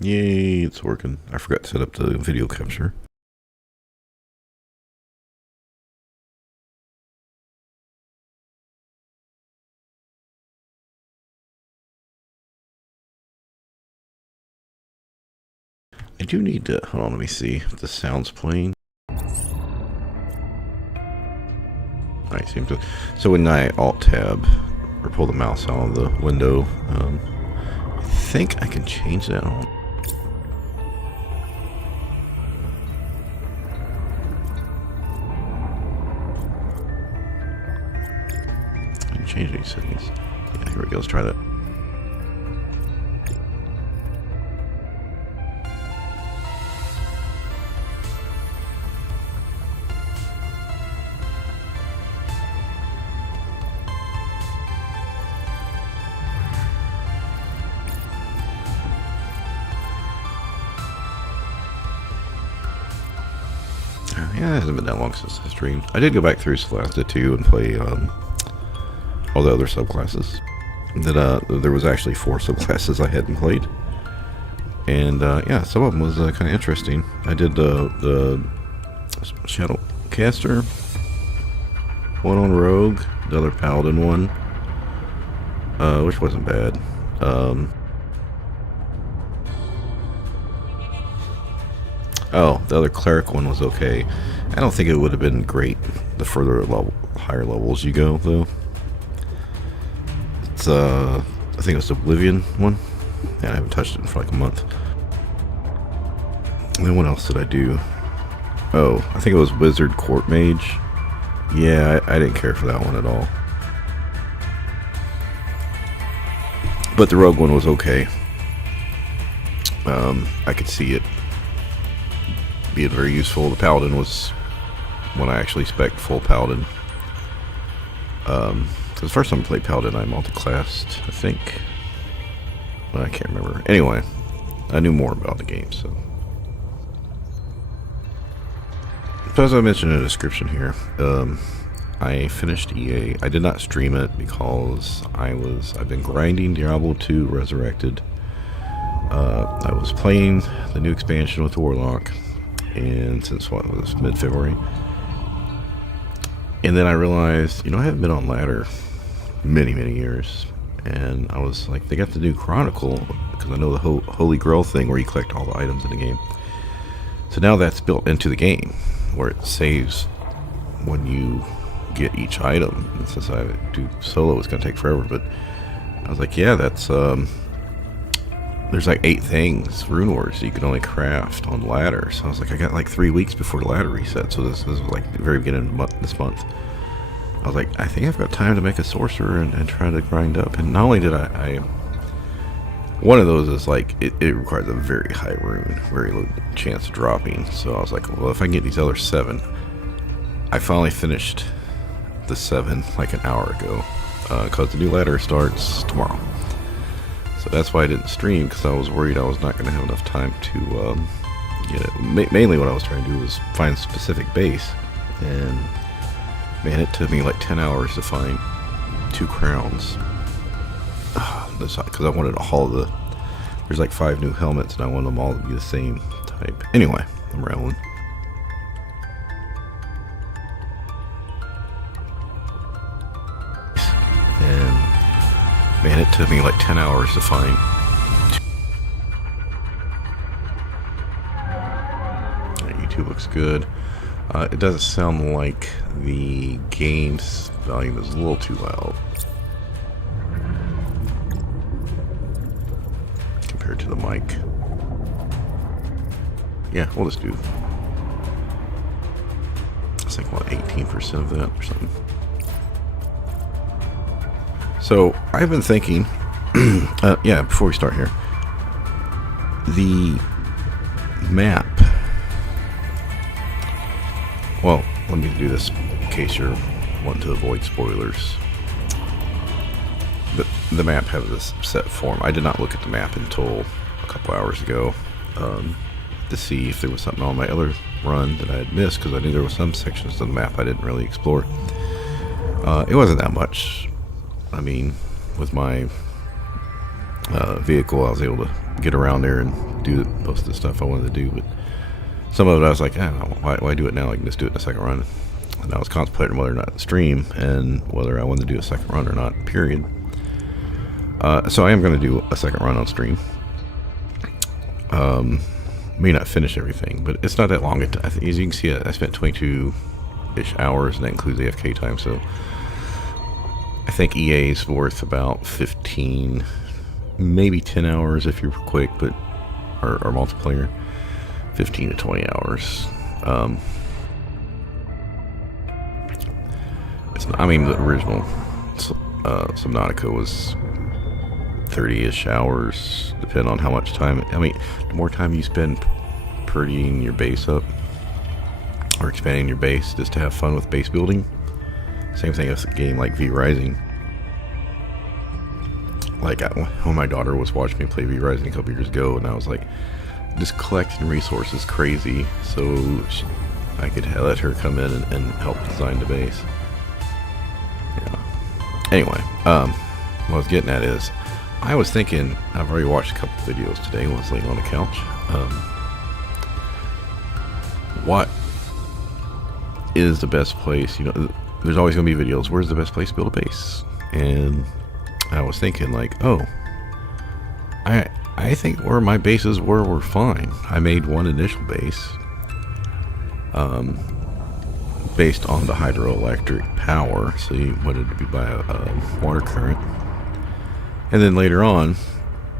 Yay, it's working. I forgot to set up the video capture. I do need to, hold on, let me see if the sound's playing. I seem to, so when I Alt-Tab, or pull the mouse out of the window, I think I can change that on. I can change these settings. Yeah, here we go, let's try that. Yeah, it hasn't been that long since I streamed. I did go back through Subnautica 2 and play all the other subclasses. There was actually 4 subclasses I hadn't played. And yeah, some of them was kind of interesting. I did the Shadow Caster, one on Rogue, the other Paladin one, which wasn't bad. Oh, the other cleric one was okay. I don't think it would have been great the further higher levels you go, though. It's I think it's the Oblivion one, and I haven't touched it for like a month. And then what else did I do? Oh, I think it was Wizard Court Mage. Yeah, I didn't care for that one at all. But the Rogue one was okay. I could see it being very useful. The Paladin was when I actually spec'd full Paladin. So the first time I played Paladin, I multi-classed, I think. Well, I can't remember. Anyway, I knew more about the game, so. So as I mentioned in the description here, I finished EA. I did not stream it because I've been grinding Diablo 2 Resurrected. I was playing the new expansion with Warlock, and since what was mid-February, and then I realized, I haven't been on ladder many years, and I was like, they got the new Chronicle, because I know the Holy Grail thing where you collect all the items in the game. So now that's built into the game, where it saves when you get each item. And since I do solo, it's going to take forever, but I was like, yeah, that's there's like 8 things, rune words, you can only craft on ladder. So I was like, I got like 3 weeks before the ladder reset. So this was like the very beginning of this month. I was like, I think I've got time to make a sorcerer and try to grind up. And not only did I one of those is like, it requires a very high rune, very low chance of dropping. So I was like, well, if I can get these other 7. I finally finished the 7 like an hour ago, because the new ladder starts tomorrow. So that's why I didn't stream, because I was worried I was not going to have enough time to get it. Mainly what I was trying to do was find a specific base, and man, it took me like 10 hours to find 2 crowns. Because I wanted to haul there's like 5 new helmets, and I wanted them all to be the same type. Anyway, I'm rambling. And man, it took me like 10 hours to find 2. YouTube looks good. It doesn't sound like the game's volume is a little too loud compared to the mic. Yeah, we'll just do, I think, what, 18% of that or something. So I've been thinking, yeah, before we start here, the map. Well, let me do this in case you're wanting to avoid spoilers. The map has this set form. I did not look at the map until a couple hours ago to see if there was something on my other run that I had missed, because I knew there were some sections of the map I didn't really explore. It wasn't that much. I mean, with my vehicle, I was able to get around there and do most of the stuff I wanted to do. But some of it I was like, why do it now? I can just do it in a second run. And I was contemplating whether or not to stream and whether I wanted to do a second run or not, period. So I am going to do a second run on stream. May not finish everything, but it's not that long. As you can see, I spent 22-ish hours, and that includes AFK time. So I think EA is worth about 15, maybe 10 hours if you're quick, but or multiplayer, 15 to 20 hours. It's not, I mean, the original Subnautica was 30-ish hours, depending on how much time. I mean, the more time you spend prettying your base up or expanding your base just to have fun with base building. Same thing with a game like V Rising. Like when my daughter was watching me play V Rising a couple years ago, and I was like, just collecting resources crazy, so I could let her come in and help design the base. Yeah. Anyway, what I was getting at is, I was thinking, I've already watched a couple videos today while I was laying on the couch. What is the best place? You know, there's always going to be videos. Where's the best place to build a base? And I was thinking, like, oh, I think where my bases were fine. I made one initial base, based on the hydroelectric power, so you wanted to be by a water current. And then later on,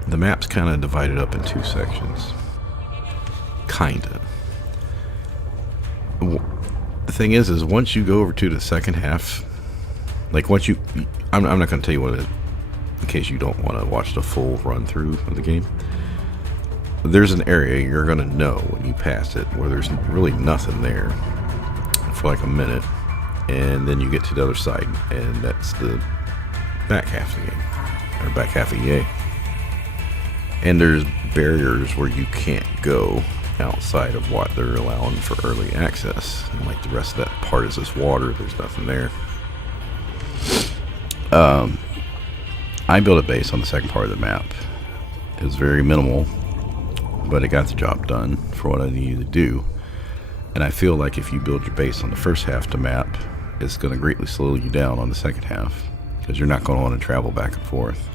the map's kind of divided up in two sections. Kinda. The thing is once you go over to the second half, like once you, I'm not going to tell you what it is, in case you don't want to watch the full run through of the game. There's an area you're going to know when you pass it where there's really nothing there for like a minute, and then you get to the other side, and that's the back half of the game, or back half of EA. And there's barriers where you can't go outside of what they're allowing for early access, and like the rest of that part is this water. There's nothing there. I built a base on the second part of the map. It was very minimal, but it got the job done for what I needed to do. And I feel like if you build your base on the first half of the map, it's going to greatly slow you down on the second half, because you're not going to want to travel back and forth.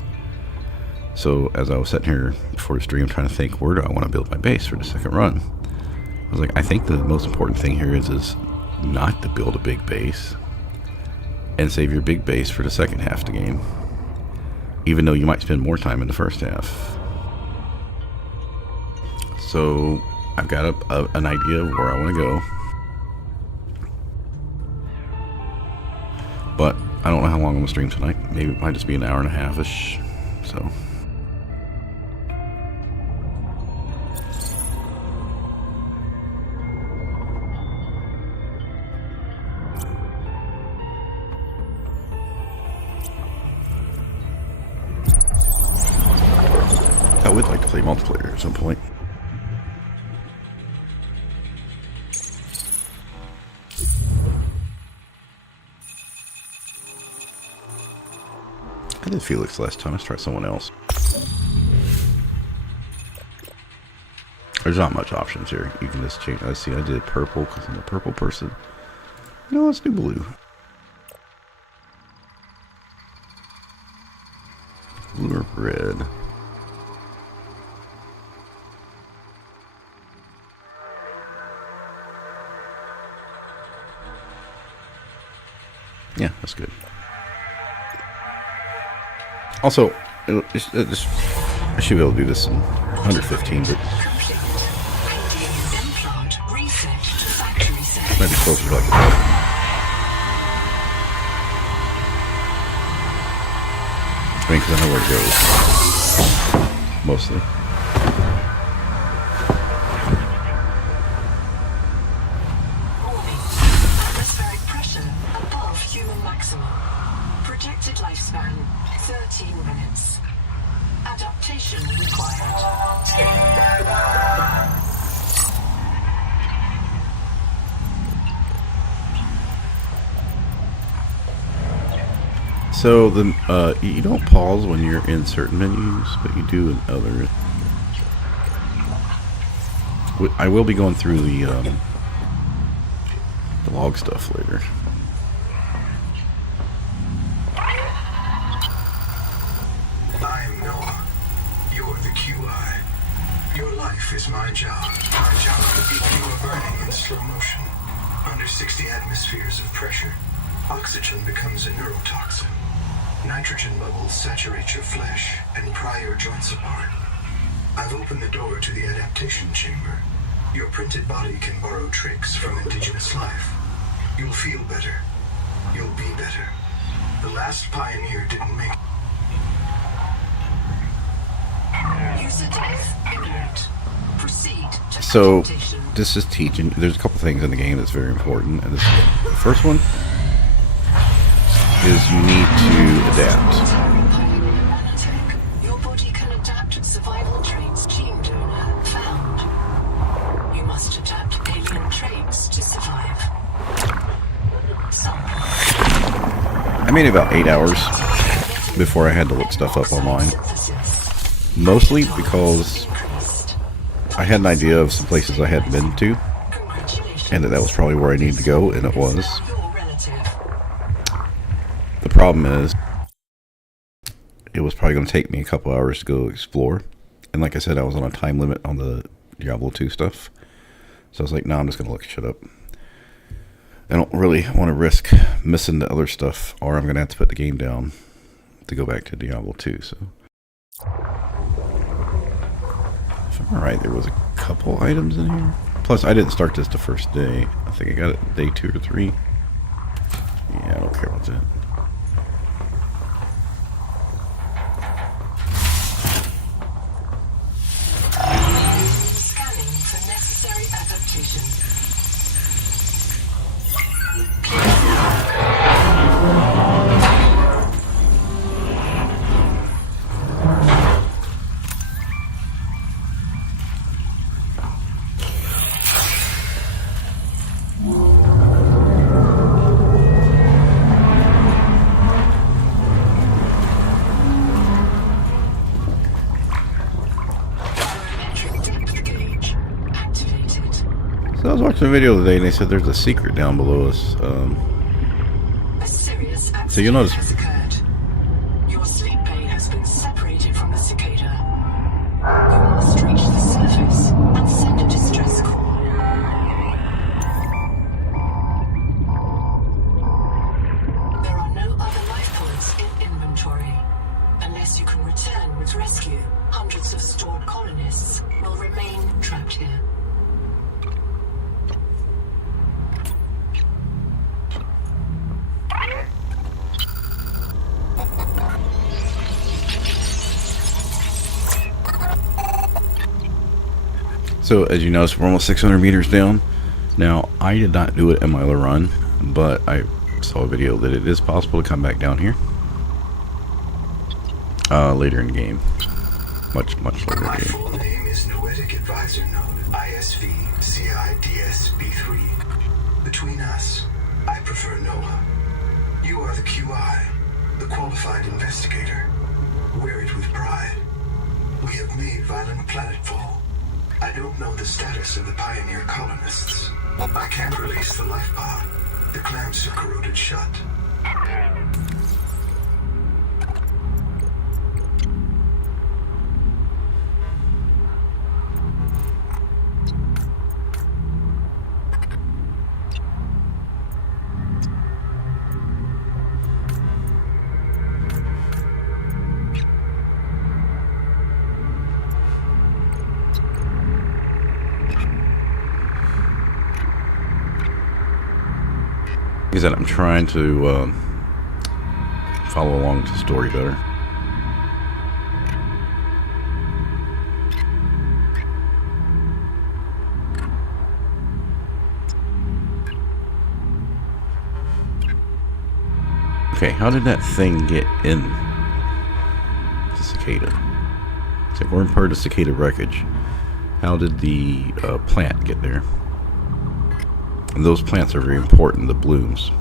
So as I was sitting here before the stream trying to think, where do I want to build my base for the second run? I was like, I think the most important thing here is not to build a big base, and save your big base for the second half of the game, even though you might spend more time in the first half. So I've got an idea of where I want to go, but I don't know how long I'm going to stream tonight. Maybe it might just be an hour and a half-ish. So I would like to play multiplayer at some point. I did Felix last time. Let's try someone else. There's not much options here. You can just change. I see I did purple because I'm a purple person. No, let's do blue. Blue or red. Yeah, that's good. Also, I should be able to do this in under 15, but might be closer to like a I mean, because I know where it goes, mostly. Atmospheric pressure above human maximum. Projected lifespan 13 minutes. Adaptation required. So the you don't pause when you're in certain menus, but you do in others. I will be going through the log stuff later. I'm Noah. You're the QI. Your life is my job. My job to keep you burning in slow motion. Under 60 atmospheres of pressure, oxygen becomes a neurotoxin. Nitrogen bubbles saturate your flesh and pry your joints apart. I've opened the door to the adaptation chamber. Your printed body can borrow tricks from indigenous life. You'll feel better. You'll be better. The last pioneer didn't make... User death imminent. Proceed to So adaptation. this is teaching. There's a couple things in the game that's very important, and this, the first one is you need to adapt. Your body can adapt survival traits gene donor found. You must adapt alien traits to survive. Sample. I made about 8 hours before I had to look stuff up online. Synthesis Mostly because increased. I had an idea of some places I hadn't been to, Congratulations. and that was probably where I needed to go, and it was. Now your relative. The problem is, it was probably going to take me a couple hours to go explore. And like I said, I was on a time limit on the Diablo 2 stuff. So I was like, no, I'm just going to look shit up. I don't really want to risk missing the other stuff, or I'm going to have to put the game down to go back to Diablo 2. So, if I'm right, there was a couple items in here. Plus, I didn't start this the first day. I think I got it day 2 or 3. Yeah, I don't care about that. Scanning for necessary adaptation. Barometric depth gauge activated. So I was watching a video today, and they said there's a secret down below us. A serious accident So you'll notice- has occurred. Your sleep bane has been separated from the cicada. You must reach the surface and send a distress call. There are no other life points in inventory. Unless you can return with rescue, hundreds of stored colonists will remain trapped here. So as you notice, we're almost 600 meters down. Now, I did not do it in my other run, but I saw a video that it is possible to come back down here later in the game. Much later in My the game. full name is Noetic Advisor Node, ISV CIDS-B3. Between us, I prefer Noah. You are the QI, the qualified investigator. Wear it with pride. We have made violent planetfall. I don't know the status of the pioneer colonists. I can't release the life pod. The clamps are corroded shut. Like I said, I'm trying to follow along with the story better. Okay, how did that thing get in the cicada? It's like we're in part of cicada wreckage. How did the plant get there? And those plants are very important, the blooms.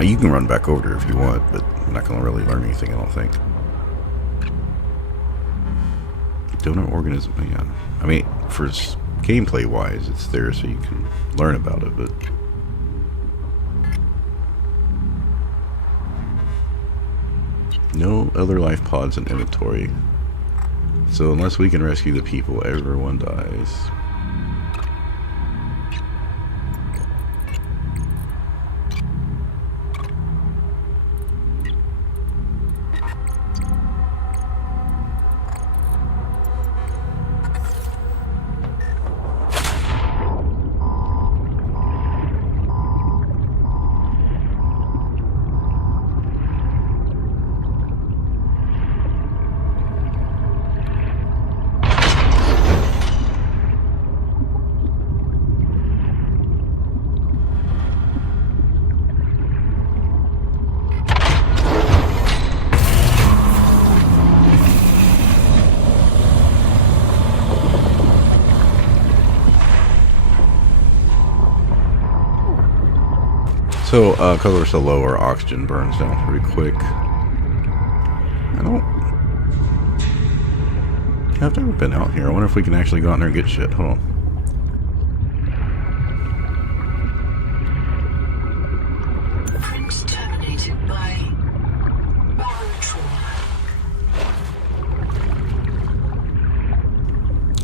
You can run back over there if you want, but I'm not going to really learn anything, I don't think. Donor organism, yeah. I mean, for gameplay-wise, it's there so you can learn about it, but... No other life pods in inventory. So unless we can rescue the people, everyone dies. So, because we're so low, our oxygen burns down pretty quick. I've never been out here. I wonder if we can actually go out there and get shit. Hold on. Prints terminated by barotrauma.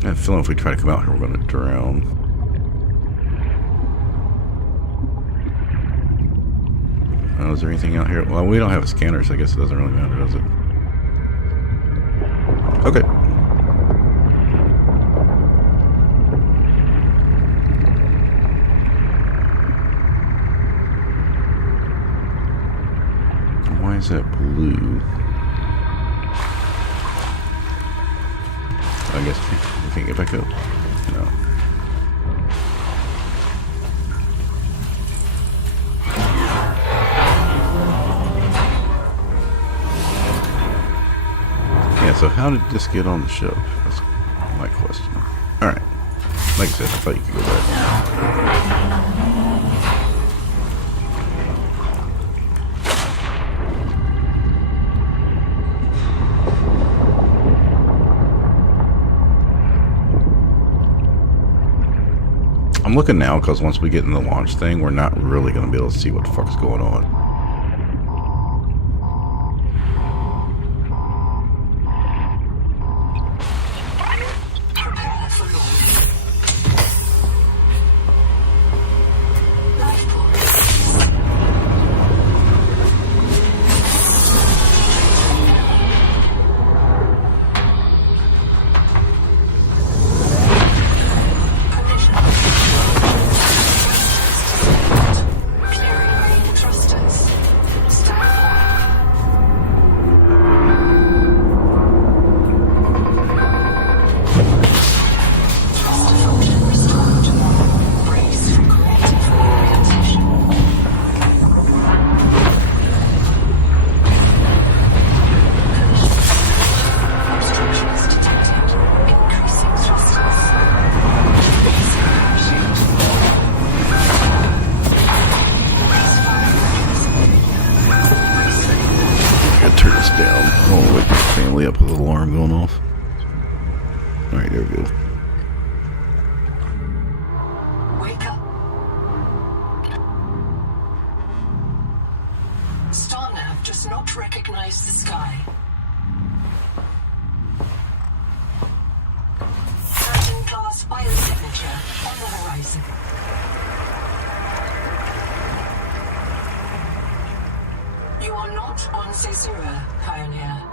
I have a feeling if we try to come out here, we're going to drown. Oh, is there anything out here? Well, we don't have a scanner, so I guess it doesn't really matter, does it? Okay. Why is that blue? I guess we can't get back up. No. So how did this get on the ship? That's my question. Alright. Like I said, I thought you could go back. I'm looking now because once we get in the launch thing, we're not really going to be able to see what the fuck's going on. Up with the alarm going off. Alright, there we go. Wake up. Starnav does not recognize the sky. Certain class biosignature on the horizon. You are not on Caesura, Pioneer.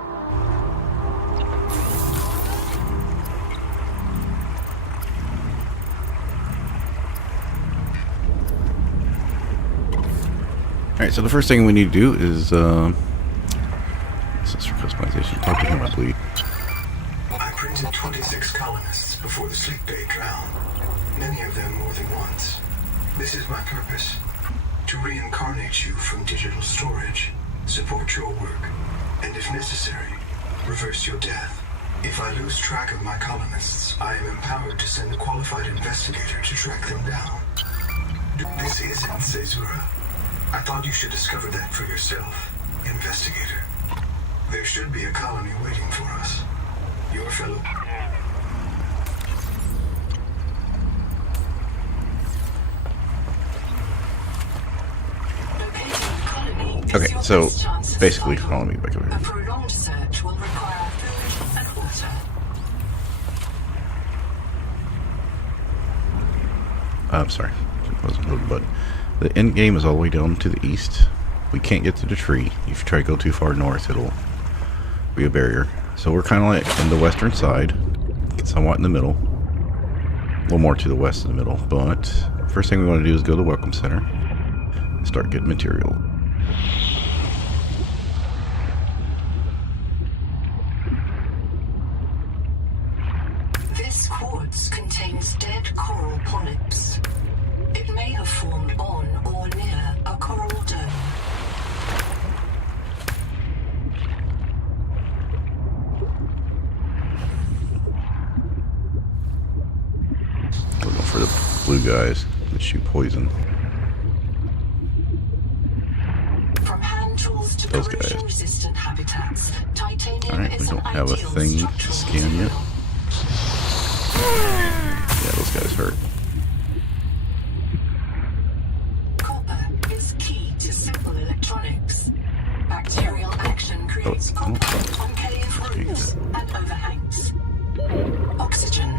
Alright, so the first thing we need to do is, this is for customization. Talk to him, I believe. I printed 26 colonists before the sleep bay drowned, many of them more than once. This is my purpose, to reincarnate you from digital storage, support your work, and if necessary, reverse your death. If I lose track of my colonists, I am empowered to send a qualified investigator to track them down. This isn't Caesura. I thought you should discover that for yourself, investigator. There should be a colony waiting for us. Your fellow... Locating the colony is Okay, your so best chance of basically survival. follow me back over A here. prolonged search will require food and water. I'm sorry, it wasn't loaded, but the end game is all the way down to the east. We can't get to the tree. If you try to go too far north, it'll be a barrier. So we're kind of like in the western side, somewhat in the middle. A little more to the west in the middle, but first thing we want to do is go to the Welcome Center and start getting material. This quartz contains dead coral polyps. It may have formed on or near a coral dome. Looking for the blue guys that shoot poison. From hand tools to those guys. Resistant habitats, titanium Alright, we is don't an have a ideal thing to structural scan yet. material. Yeah, those guys hurt. Copper is key to simple electronics. Bacterial action creates copper concave roofs and overhangs. Oxygen.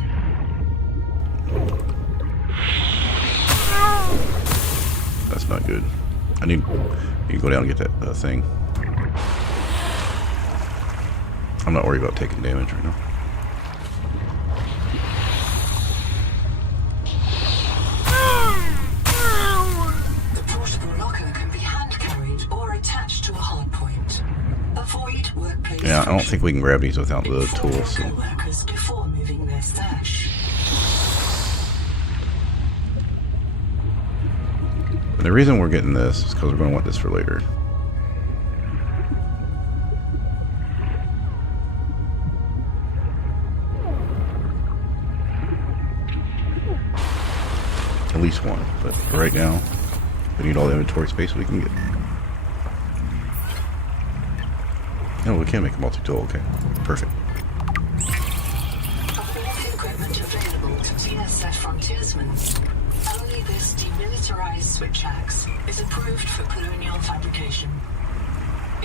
That's not good. I need to go down and get that thing. I'm not worried about taking damage right now. The portable locker can be hand carried or attached to a hard point. Avoid workplace. Yeah, I don't think we can grab these without the Inform tools. So. co-workers before moving their stash. And the reason we're getting this is because we're going to want this for later. At least one, but for right now, we need all the inventory space we can get. No, we can't make a multi-tool. Okay, perfect. Of all the equipment available to TSF frontiersmen, only this demilitarized switch axe is approved for colonial fabrication.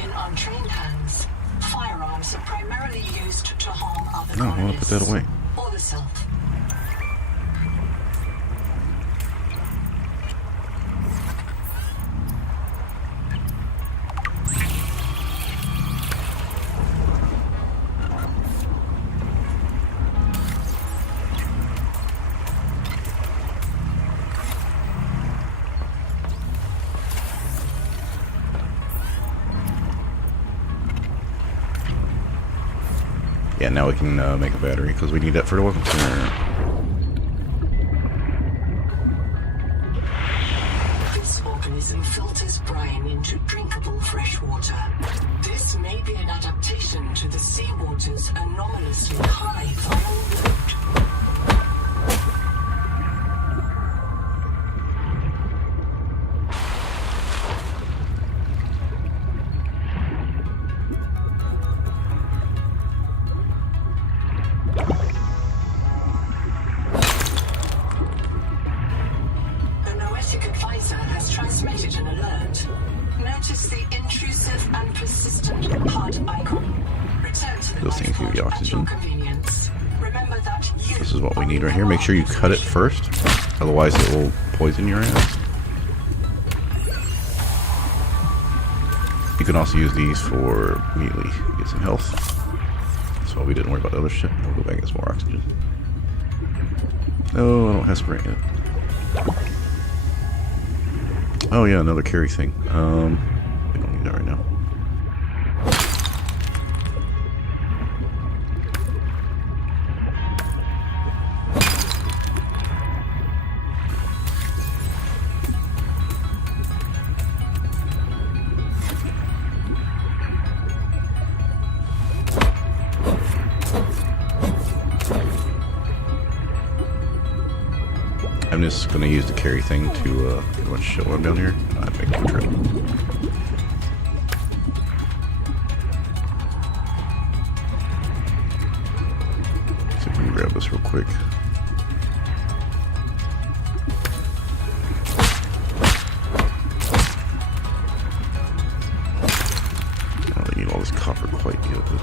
In untrained hands, firearms are primarily used to harm other No, I want to put that colonists away. or the self. Yeah, now we can make a battery because we need that for the Welcome Center. This organism filters brine into drinkable fresh water. This may be an adaptation to the seawater's anomalously high viral load. The Noetic advisor has transmitted an alert. Notice the intrusive and persistent HUD icon. Return to the Those things give you lifeboat at your oxygen. convenience. Remember that you This is what we need right here. Make sure you cut it first, otherwise it will poison your ass. You can also use these for immediately get some health. So we didn't worry about the other shit. We'll go back and get some more oxygen. Oh, I don't have spray yet. Oh yeah, another carry thing. We don't need that right now. I'm just gonna use the carry thing to pretty much show I'm down here. I make the trip. See if we can grab this real quick. I don't need all this copper quite yet, but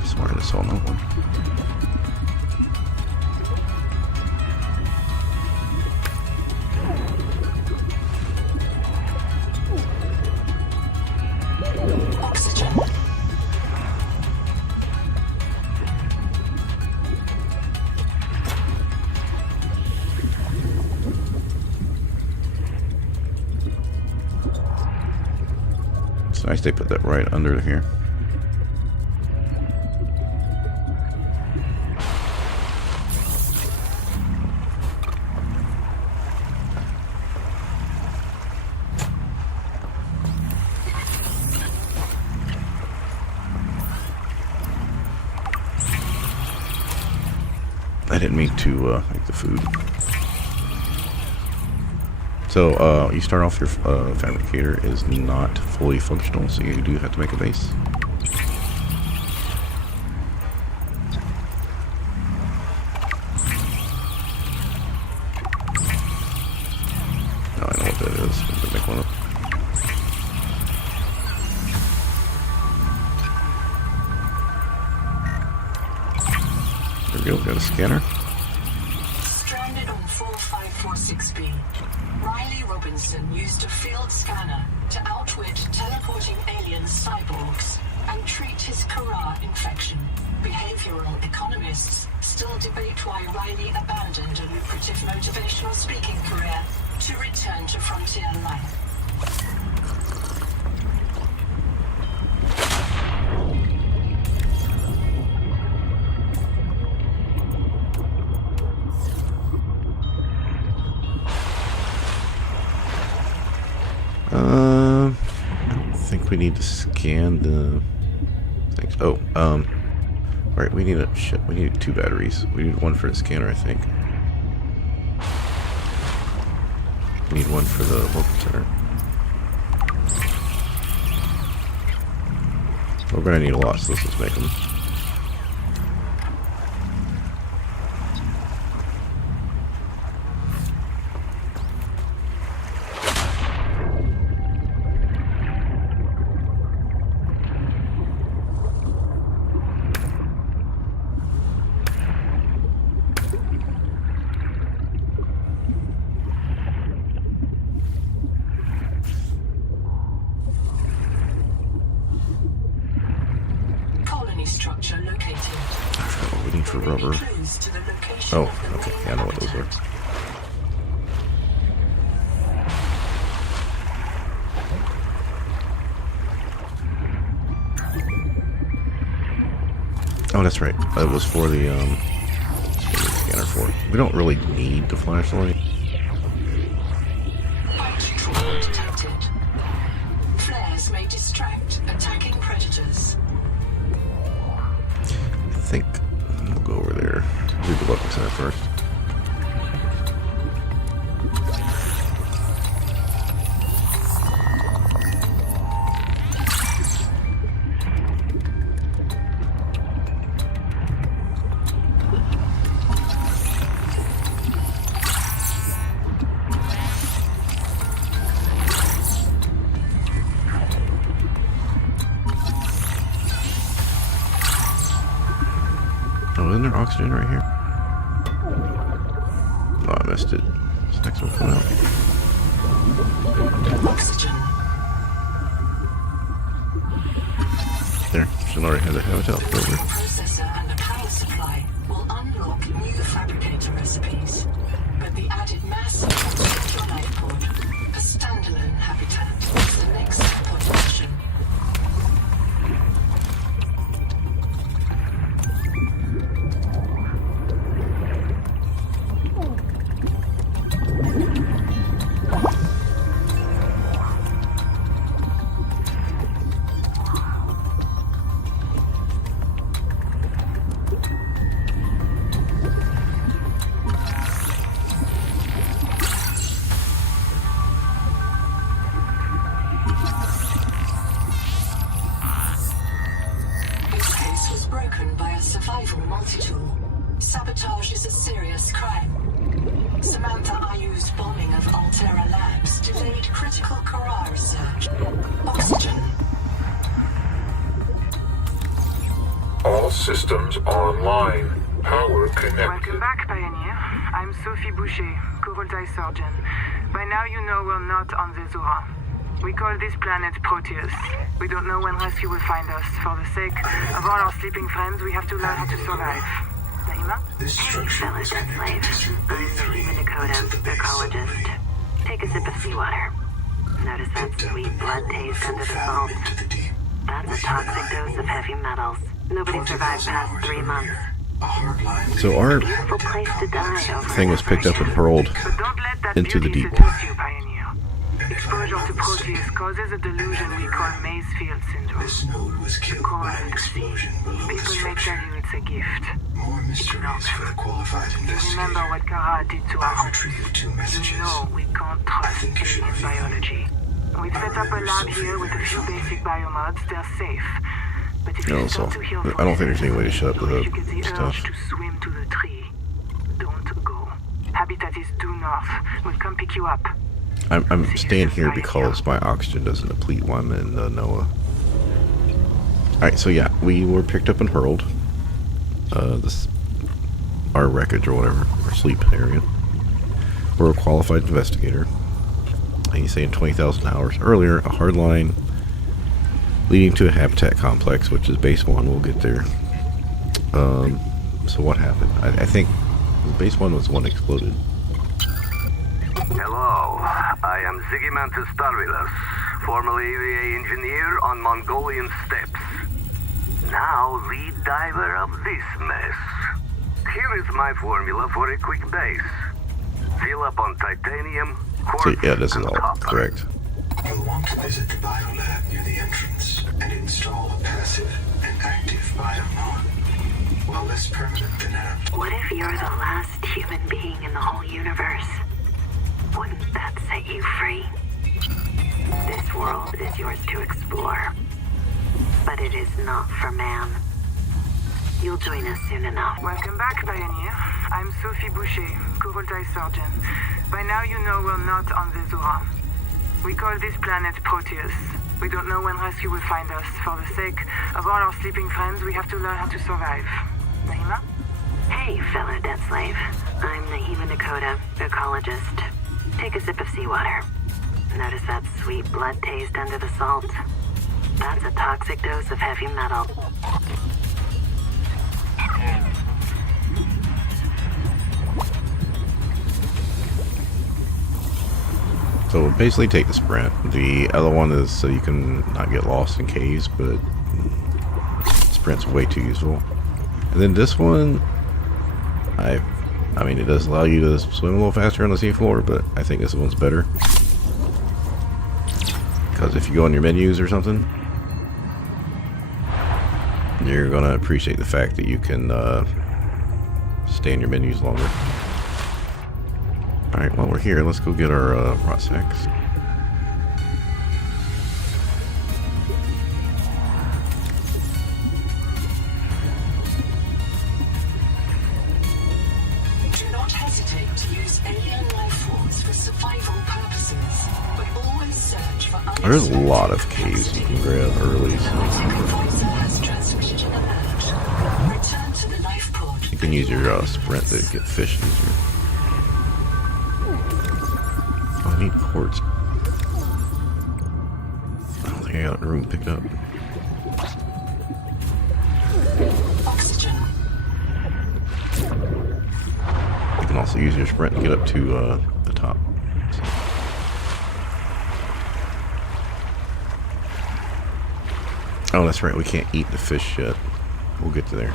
just wiring this on that one. It's nice they put that right under here. I didn't mean to make the food. So you start off your fabricator is not fully functional, so you do have to make a base. Now I know what that is. I'm gonna make one up. There we go. Got a scanner. Stranded on 4546B. Riley Robinson used a field scanner to outwit teleporting alien cyborgs and treat his Kara infection. Behavioral economists still debate why Riley abandoned a lucrative motivational speaking career to return to frontier life. I think we need to scan the things. Oh, alright, we need we need 2 batteries. We need one for the scanner, I think. We need one for the local center. We're gonna need a lot, so let's just make them. Structure located. I forgot what we need for rubber. Oh, okay. Yeah, I know what those are. Oh, that's right. That was for the scanner for it. We don't really need the flashlight. Light detected. Flares may distract attacking predators. I think we'll go over there. Do the weapon center first. Oh, isn't there oxygen right here? Oh, I missed it. This next one coming out. Oxygen. There, should already have the habitat over. Processor and a power supply will unlock new fabricator recipes. But the added mass of the life pod, a standalone habitat, is the next step of the mission. broken by a survival multi-tool. Sabotage is a serious crime. Samantha Ayu's bombing of Altera Labs delayed critical Kara research. Oxygen. All systems online. Power connected. Welcome back, Pioneer. I'm Sophie Boucher, Coroltai surgeon. By now you know we're not on the Zora. We call this planet Proteus. We don't know when rescue will find us. For the sake of all our sleeping friends, we have to learn how to survive. Naima? This structure was connected to Bay 3 until the base ecologist. Take a sip of seawater. Notice that sweet blood taste under the salt. into the deep. That's a toxic dose of heavy metals. Nobody survived 20,000 past hours 3 months. A hard line So our Beautiful place to die over thing was picked up and hurled But don't let that into the beauty deep. seduce you, Pioneer. Exposure to Proteus causes a delusion we call Maysfield syndrome. This node was killed by an explosion below the People may tell structure. you it's a gift. More mysteries for the qualified You remember investigator. what Kara did to I've us. retrieved 2 You messages. know we can't trust think you should alien review them. biology. We've set up a remember lab Sophie here with a very few fondly. basic biomods. They're safe. But if Yeah, you so start to hear I don't think there's any way to shut voices, or if the you get the stuff. urge to swim to the tree, don't go. Habitat is due north. We'll come pick you up. I'm staying here because my oxygen doesn't deplete while I'm in NOAA. Alright, so yeah, we were picked up and hurled. This our wreckage or whatever, our sleep area. We're a qualified investigator. And he's saying 20,000 hours earlier, a hard line leading to a habitat complex, which is base 1. We'll get there. So what happened? I think base 1 was the one that exploded. Hello, I am Zigimantus Starvilus, formerly EVA engineer on Mongolian steppes. Now lead diver of this mess. Here is my formula for a quick base. Fill up on titanium, So quartz, yeah, this is and all copper. correct. You'll want to visit the biolab near the entrance and install a passive and active biomod. While less permanent than apt, What if you're the last human being in the whole universe? Wouldn't that set you free? This world is yours to explore, but it is not for man. You'll join us soon enough. Welcome back, Pioneer. I'm Sophie Boucher, Coroltai surgeon. By now you know we're not on the Zora. We call this planet Proteus. We don't know when rescue will find us. For the sake of all our sleeping friends, we have to learn how to survive. Naima? Hey, fellow dead slave. I'm Naima Nakota, ecologist. Take a sip of seawater. Notice that sweet blood taste under the salt? That's a toxic dose of heavy metal. So basically take the sprint. The other one is so you can not get lost in caves, but sprint's way too useful. And then this one, I mean, it does allow you to swim a little faster on the seafloor, but I think this one's better. Because if you go on your menus or something, you're gonna appreciate the fact that you can stay in your menus longer. Alright, while we're here, let's go get our rot sacks. Do not hesitate to use alien life forms for survival purposes, but always search for There's a lot of caves you can grab early. The voicer has transmitted an alert. Return to the life pod. You can use your sprint to get fish easier. Oh, I need quartz. I don't think I got room picked up. Oxygen. You can also use your sprint to get up to the top. Oh, that's right. We can't eat the fish yet. We'll get to there.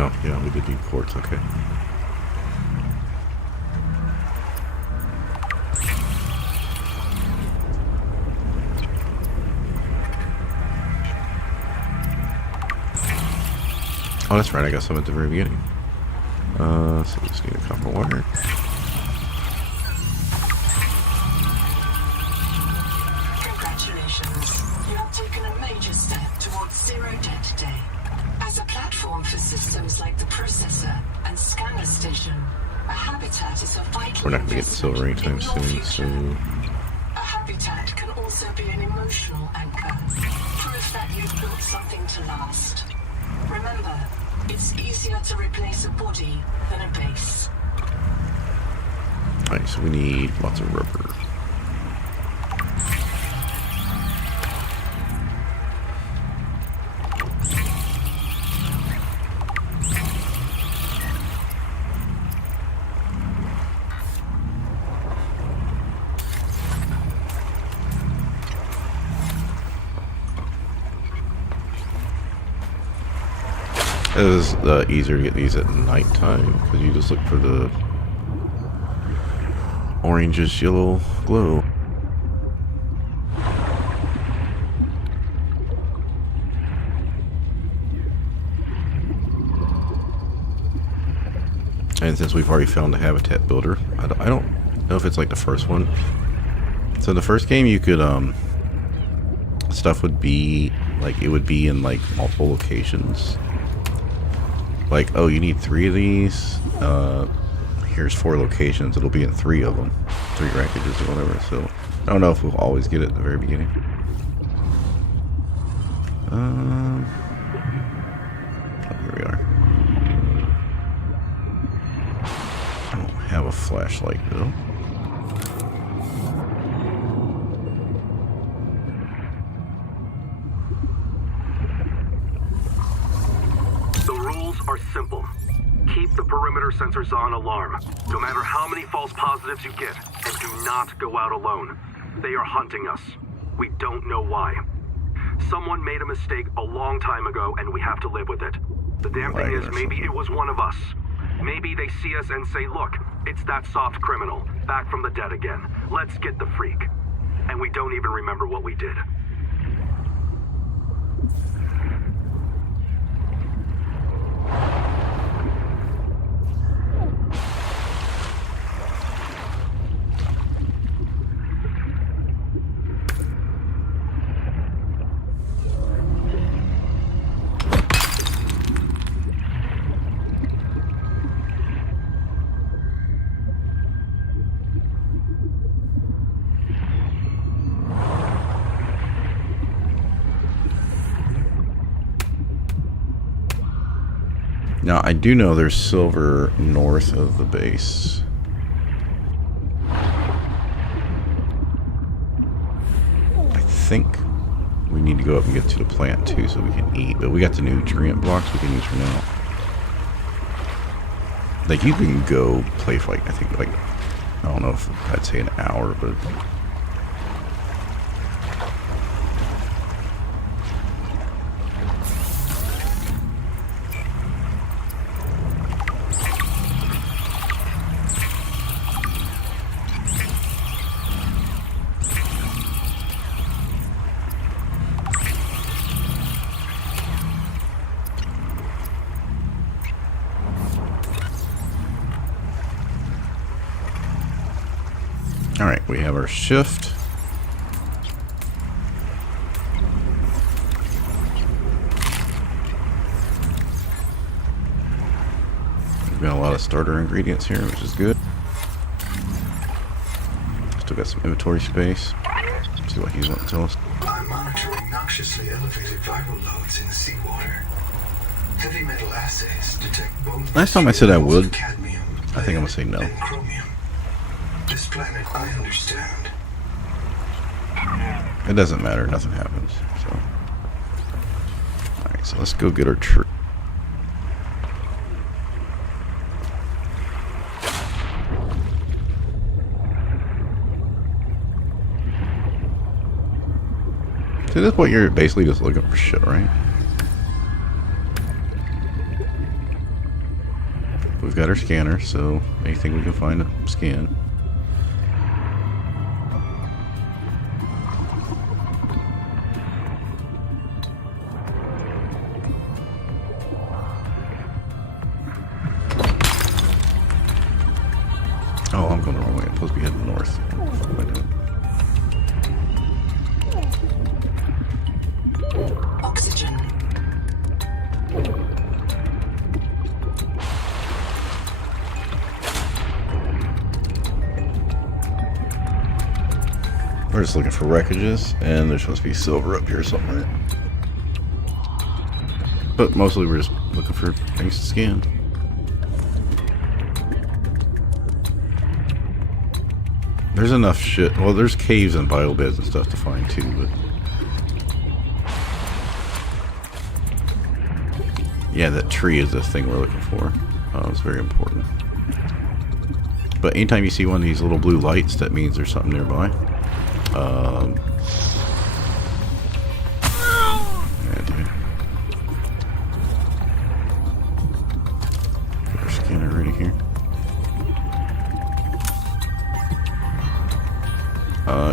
Oh, yeah, we did need quartz, okay. Oh, that's right, I got some at the very beginning. So we just need a copper wire. Congratulations. You have taken a major step towards zero debt day. As a platform for systems like the processor and scanner station, a habitat is a vital We're not going to get the silver anytime investment in your soon, future. so... A habitat can also be an emotional anchor, proof that you've built something to last. Remember, it's easier to replace a body than a base. Alright, so we need lots of rubber. It is easier to get these at nighttime because you just look for the orangish yellow glow. And since we've already found the habitat builder, I don't know if it's like the first one. So in the first game you could stuff would be like, it would be in like multiple locations. Like, oh, you need 3 of these. Here's 4 locations. It'll be in 3 of them, 3 packages or whatever. So I don't know if we'll always get it at the very beginning. Oh, here we are. I don't have a flashlight though. Are simple. Keep the perimeter sensors on alarm, no matter how many false positives you get, and do not go out alone. They are hunting us. We don't know why. Someone made a mistake a long time ago, and we have to live with it. The damn thing is, maybe it was one of us. Maybe they see us and say, look, it's that soft criminal, back from the dead again. Let's get the freak. And we don't even remember what we did. Now, I do know there's silver north of the base. I think we need to go up and get to the plant too so we can eat. But we got the nutrient blocks we can use for now. Like, you can go play for like, I think like, I don't know if I'd say an hour, but... Alright, we have our shift. We've got a lot of starter ingredients here, which is good. Still got some inventory space. Let's see what he's wanting to tell us. I'm monitoring noxiously elevated viral loads in the seawater. Heavy metal assays detect both. Last time I said I would. Cadmium, I think I'm gonna say no. and chromium. This planet, I understand. It doesn't matter, nothing happens. So, alright, so let's go get our tree. So at this point, you're basically just looking for shit, right? We've got our scanner, so anything we can find, scan. Oh, I'm going the wrong way. I'm supposed to be heading north. What am I doing? Oxygen. We're just looking for wreckages, and there's supposed to be silver up here somewhere. But mostly we're just looking for things to scan. There's enough shit. Well, there's caves and biobeds and stuff to find too, but yeah, that tree is the thing we're looking for. It's very important. But anytime you see one of these little blue lights, that means there's something nearby. Yeah, dude. Get our scanner ready here.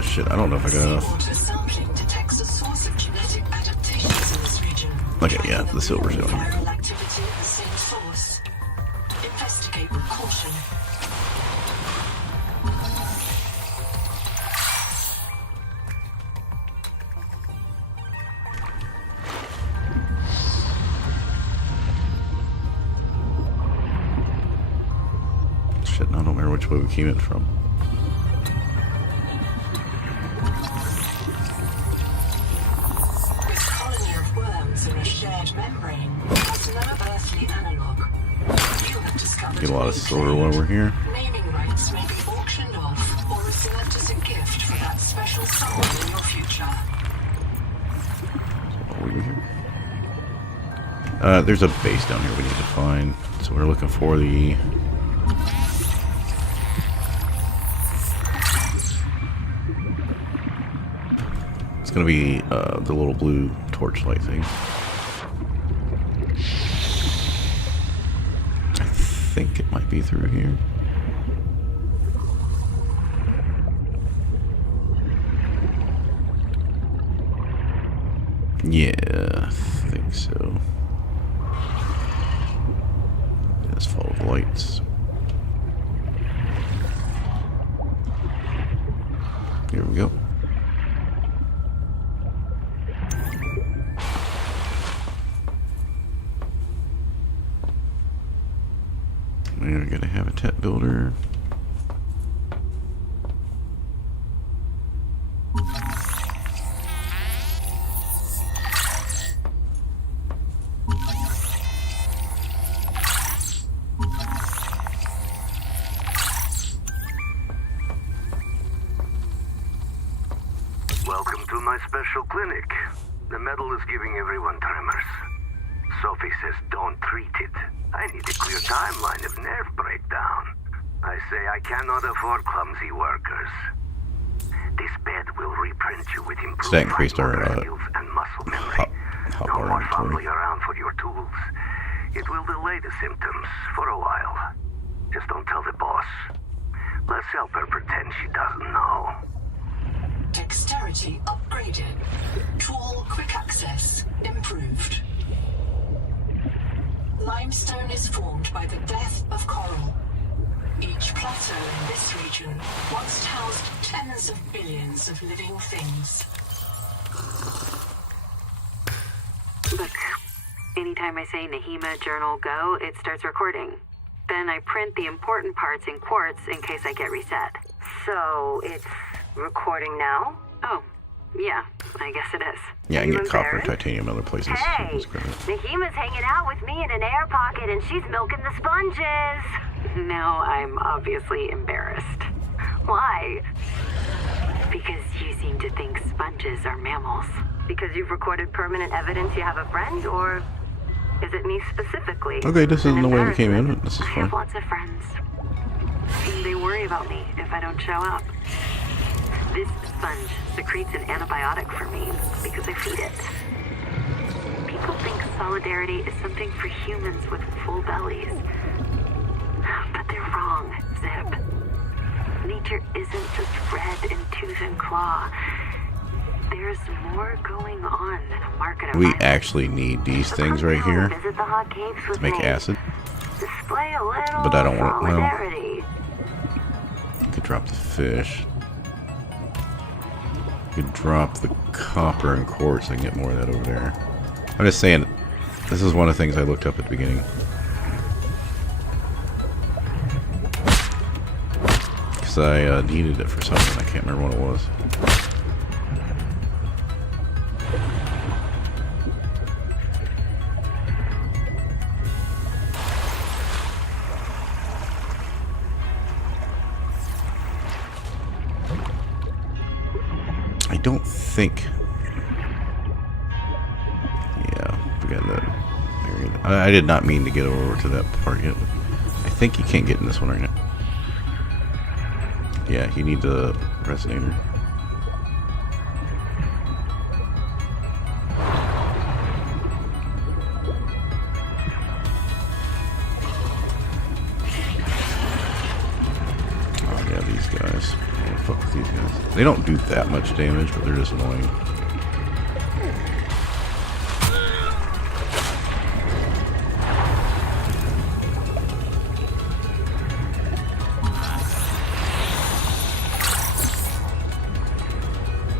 Shit, I don't know if I got enough. Sampling detects a source of genetic adaptations in this region. Okay, yeah, the silver's down here. Viral activity at the same source. Investigate with caution. Shit, I don't remember which way we came in from. This colony of worms in a shared membrane has no earthly analog. You have discovered Get a lot of new silver claim. while we're here. Naming rights may be auctioned off or reserved as a gift for that special someone in your future. Over here. There's a base down here we need to find. So we're looking for the... It's gonna be the little blue torchlight thing. I think it might be through here. Yeah, I think so. Just follow the lights. Here we go. We're gonna habitat builder. Welcome to my special clinic. The metal is giving everyone tremors. Sophie says don't treat it. I need a clear timeline of nerve breakdown. I say I cannot afford clumsy workers. This bed will reprint you with improved that increased our, motor skills and muscle memory. hot No bar more inventory. fumbling around for your tools. It will delay the symptoms for a while. Just don't tell the boss. Let's help her pretend she doesn't know. Dexterity upgraded. Tool quick access improved. Limestone is formed by the death of coral. Each plateau in this region once housed tens of billions of living things. Look, anytime I say Nahima Journal Go, it starts recording. Then I print the important parts in quartz in case I get reset. So, it's recording now? Oh, yeah, I guess it is. Yeah, I can You get copper and embarrassed? titanium other places. Hey, Let's grab it. Nahima's hanging out with me in an air pocket and she's milking the sponges. Now I'm obviously embarrassed. Why? Because you seem to think sponges are mammals. Because you've recorded permanent evidence you have a friend, or is it me specifically? Okay, this isn't An the way we came in. embarrassment? This is I fine. have lots of friends. They worry about me if I don't show up. This sponge secretes an antibiotic for me because I feed it. People think solidarity is something for humans with full bellies. creature isn't just red in tooth and claw. There's more going on than a market of We violence. actually need these things right here Visit the hot caves with to make me. acid. Display a little But I don't want it. Well, solidarity. you could drop the fish. You could drop the copper and quartz and get more of that over there. I'm just saying, this is one of the things I looked up at the beginning. Because I needed it for something. I can't remember what it was. I don't think. Yeah, forget that. I did not mean to get over to that part yet. I think you can't get in this one right now. Yeah, you need the resonator. Oh yeah, these guys. I don't fuck with these guys. They don't do that much damage, but they're just annoying.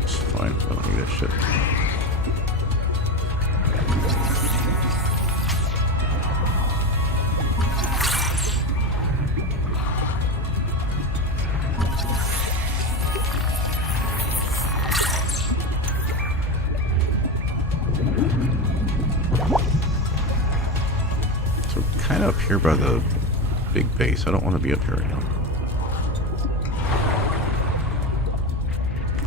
It's fine. I don't need that shit. So kind of up here by the big base. I don't want to be up here right now.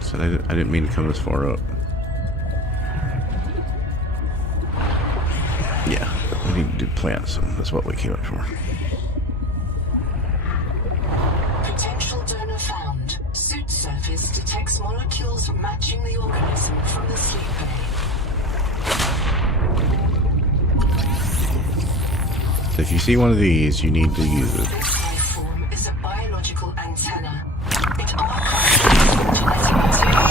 So I didn't mean to come this far up. Yeah, we need to plant some. That's what we came up for. Potential donor found. Suit surface detects molecules matching the organism from the sleep bay. So if you see one of these, you need to use it. This life form is a biological antenna. It archives genetic material,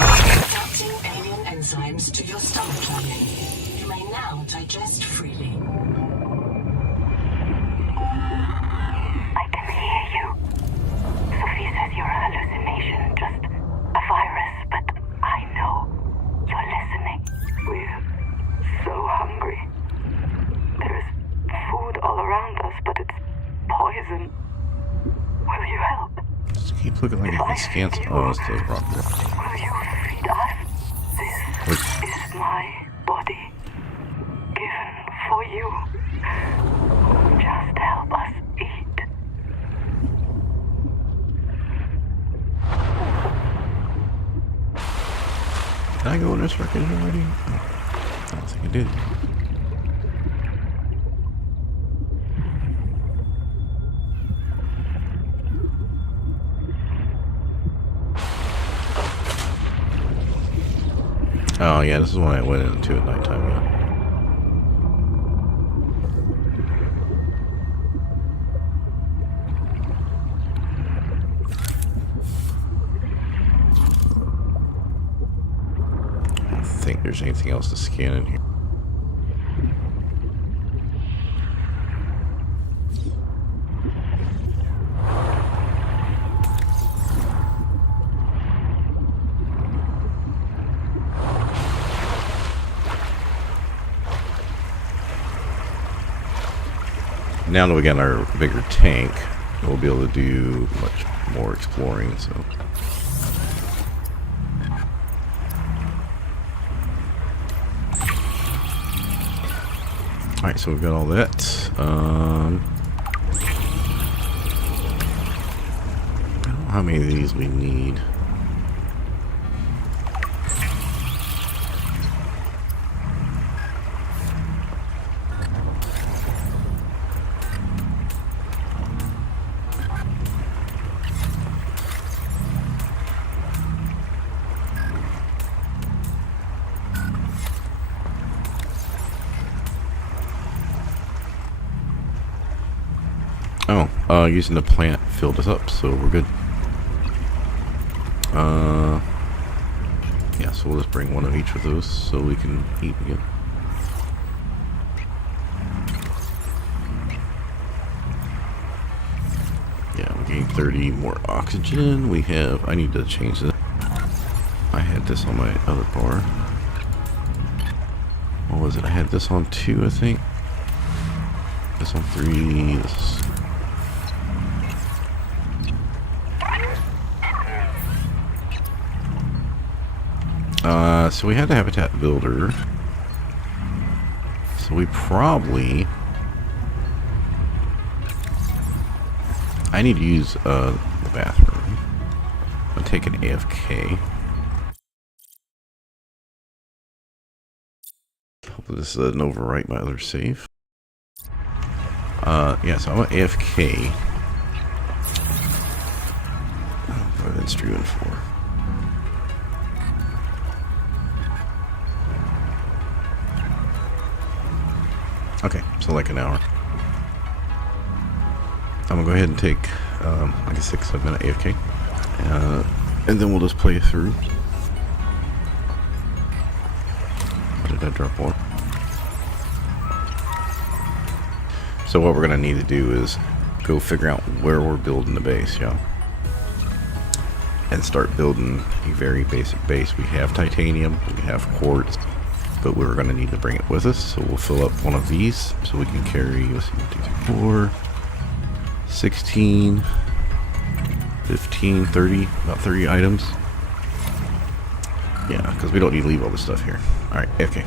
adapting alien enzymes to your stomach lining. You may now digest freely. I can hear you. Sophie says you're a hallucination, just a virus, but I know you're listening. We're so hungry. There's food all around us, but it's poison. Will you help? Just keep looking like it can scan some. Oh, it's the rock. Will you feed us? This is my body, given for you. Just help us eat. Did I go in this wreckage already? Oh, I don't think I did. Oh yeah, this is when I went into at nighttime. Yeah. I don't think there's anything else to scan in here. Now that we got our bigger tank, we'll be able to do much more exploring. So, all right, so we've got all that. I don't know how many of these we need. Oh, using the plant filled us up, so we're good. Yeah, so we'll just bring one of each of those so we can eat again. Yeah, we gained 30 more oxygen. We have, I need to change this. I had this on my other bar. What was it? I had this on 2, I think. This on 3. This. So we had the habitat builder. So we probably... I need to use the bathroom. I'll take an AFK. Hopefully this doesn't overwrite my other save. Yeah, so I'm an AFK. What have I been streaming for? Okay, so like an hour. I'm gonna go ahead and take like a 6-7 minute AFK, and then we'll just play through. What did I drop on? So what we're gonna need to do is go figure out where we're building the base, yeah, and start building a very basic base. We have titanium, we have quartz, but we're gonna need to bring it with us. So we'll fill up one of these so we can carry. Let's see, 1, 2, 3, 4. 16, 15, 30, about 30 items. Yeah, because we don't need to leave all this stuff here. Alright, okay.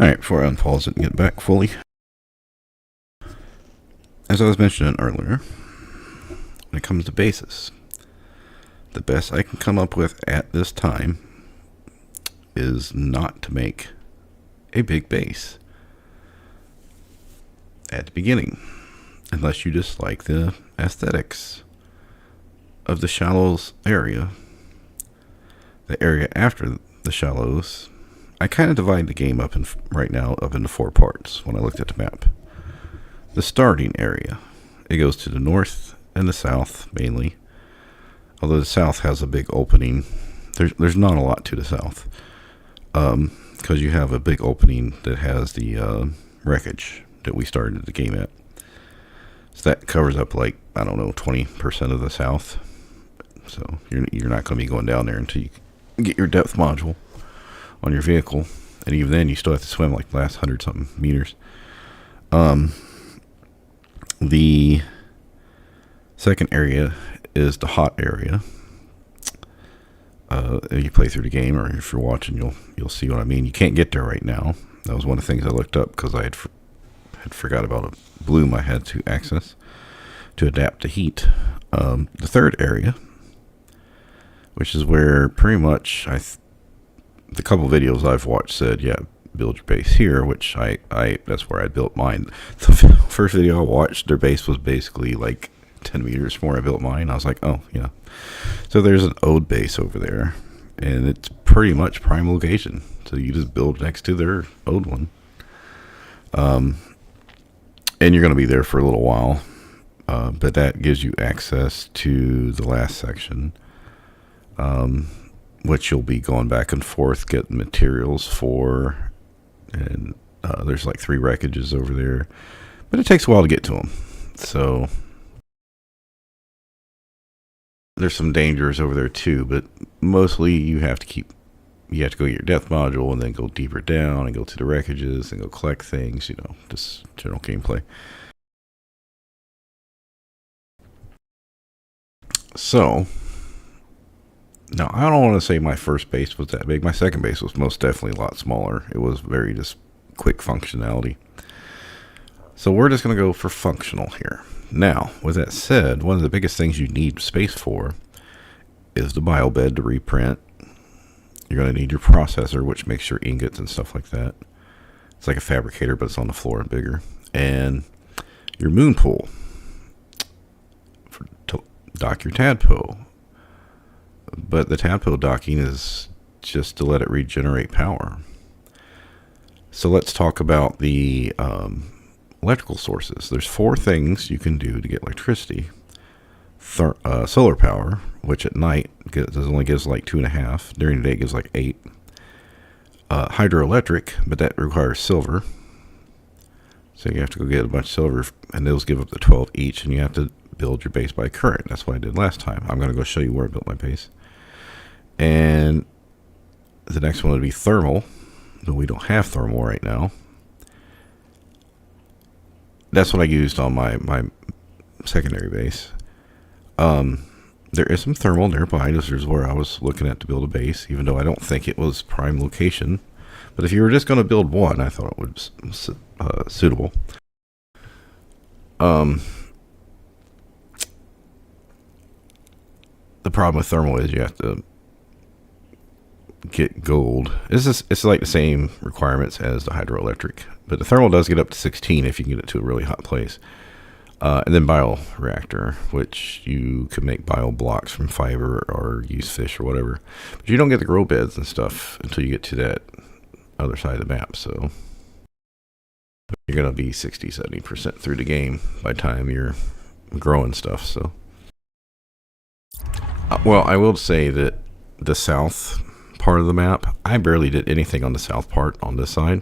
Alright, before I unpause it and get back fully. As I was mentioning earlier, when it comes to bases, the best I can come up with at this time is not to make a big base at the beginning, unless you just like the aesthetics of the shallows area. The area after the shallows, I kind of divide the game up right now up into 4 parts when I looked at the map. The starting area, it goes to the north and the south mainly, although the south has a big opening. There's not a lot to the south, because you have a big opening that has the wreckage that we started the game at. So that covers up like, I don't know, 20% of the south. So you're not going to be going down there until you get your depth module on your vehicle, and even then you still have to swim like the last 100 something meters. The second area is the hot area. If you play through the game, or if you're watching, you'll see what I mean. You can't get there right now. That was one of the things I looked up because I had forgot about a bloom I had to access to adapt to heat. The third area, which is where pretty much the couple videos I've watched said, yeah, build your base here, which I that's where I built mine. The first video I watched, their base was basically like 10 meters from where I built mine. I was like, oh yeah. So there's an ode base over there, and it's pretty much prime location. So you just build next to their ode one. And you're going to be there for a little while. But that gives you access to the last section, which you'll be going back and forth getting materials for. And there's like 3 wreckages over there, but it takes a while to get to them. So there's some dangers over there too, but mostly you have to go to your death module and then go deeper down and go to the wreckages and go collect things, just general gameplay. So now, I don't want to say my first base was that big. My second base was most definitely a lot smaller. It was very just quick functionality. So we're just going to go for functional here. Now, with that said, one of the biggest things you need space for is the bio bed to reprint. You're going to need your processor, which makes your ingots and stuff like that. It's like a fabricator, but it's on the floor and bigger. And your moon pool to dock your tadpole. But the tadpole docking is just to let it regenerate power. So let's talk about the electrical sources. There's 4 things you can do to get electricity. Solar power, which at night only gives like 2.5. During the day it gives like 8. Hydroelectric, but that requires silver. So you have to go get a bunch of silver, and those give up to 12 each, and you have to build your base by current. That's what I did last time. I'm going to go show you where I built my base. And the next one would be thermal, but we don't have thermal right now. That's what I used on my secondary base. There is some thermal nearby. This is where I was looking at to build a base, even though I don't think it was prime location. But if you were just going to build one, I thought it was suitable. The problem with thermal is you have to get gold. It's like the same requirements as the hydroelectric, but the thermal does get up to 16 if you can get it to a really hot place. And then bioreactor, which you can make bio blocks from fiber or use fish or whatever, but you don't get the grow beds and stuff until you get to that other side of the map. So you're gonna be 60-70% through the game by the time you're growing stuff. So well, I will say that the south part of the map, I barely did anything on the south part on this side,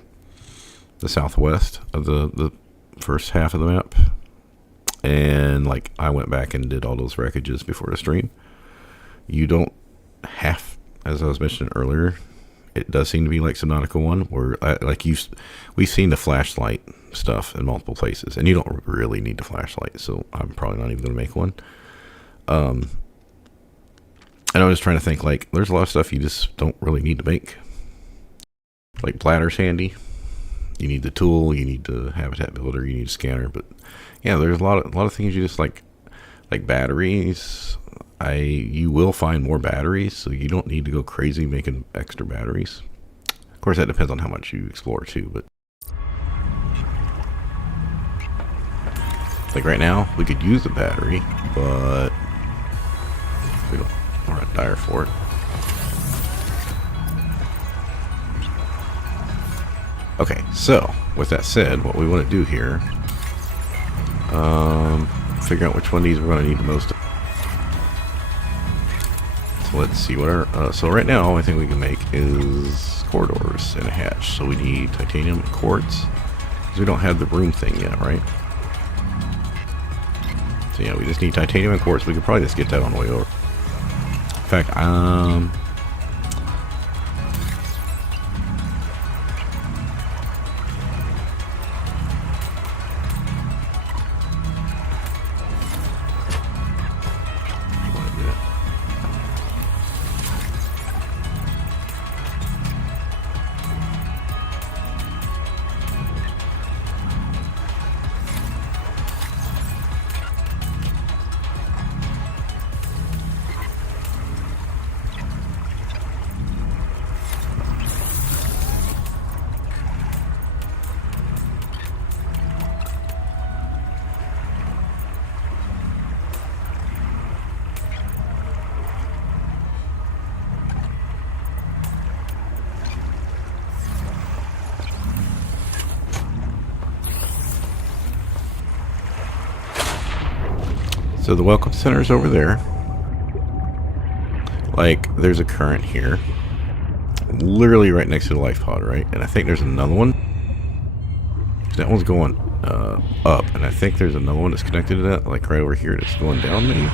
the southwest of the first half of the map. And like I went back and did all those wreckages before the stream. You don't have, as I was mentioning earlier, it does seem to be like Subnautica 1, where we've seen the flashlight stuff in multiple places, and you don't really need the flashlight, so I'm probably not even going to make one. And I was trying to think, like, there's a lot of stuff you just don't really need to make. Like bladder's handy. You need the tool, you need the habitat builder, you need a scanner. But yeah, there's a lot of things you just like batteries. You will find more batteries, so you don't need to go crazy making extra batteries. Of course, that depends on how much you explore too. But like right now, we could use the battery, but we're not dire for it. Okay, so with that said, what we want to do here, figure out which one of these we're going to need the most. So let's see what our, so right now, the only thing we can make is corridors and a hatch. So we need titanium and quartz, because we don't have the room thing yet, right? So yeah, we just need titanium and quartz. We could probably just get that on the way over. In fact, so the welcome center is over there. Like, there's a current here, literally right next to the life pod, right? And I think there's another one. That one's going up, and I think there's another one that's connected to that, like right over here, that's going down. Maybe.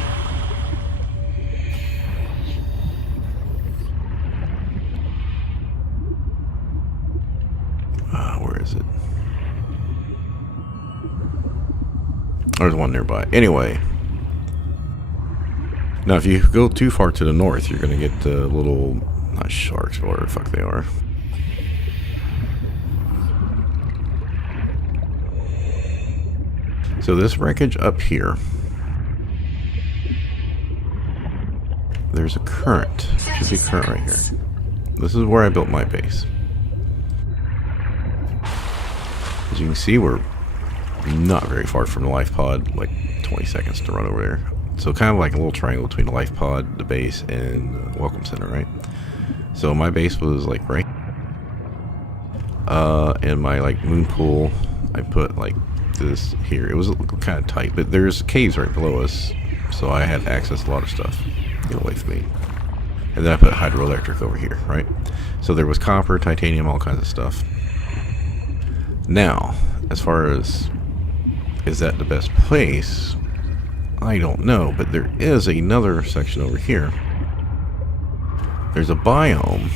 Where is it? There's one nearby. Anyway. Now, if you go too far to the north, you're going to get little, not sharks, or whatever the fuck they are. So this wreckage up here, there's a current. Should be a current right here. This is where I built my base. As you can see, we're not very far from the life pod, like 20 seconds to run over there. So kind of like a little triangle between the life pod, the base, and the welcome center, right? So my base was like right. And my like moon pool, I put like this here. It was kind of tight, but there's caves right below us, so I had access to a lot of stuff. Get away from me. And then I put hydroelectric over here, right? So there was copper, titanium, all kinds of stuff. Now, as far as is that the best place? I don't know, but there is another section over here. There's a biome.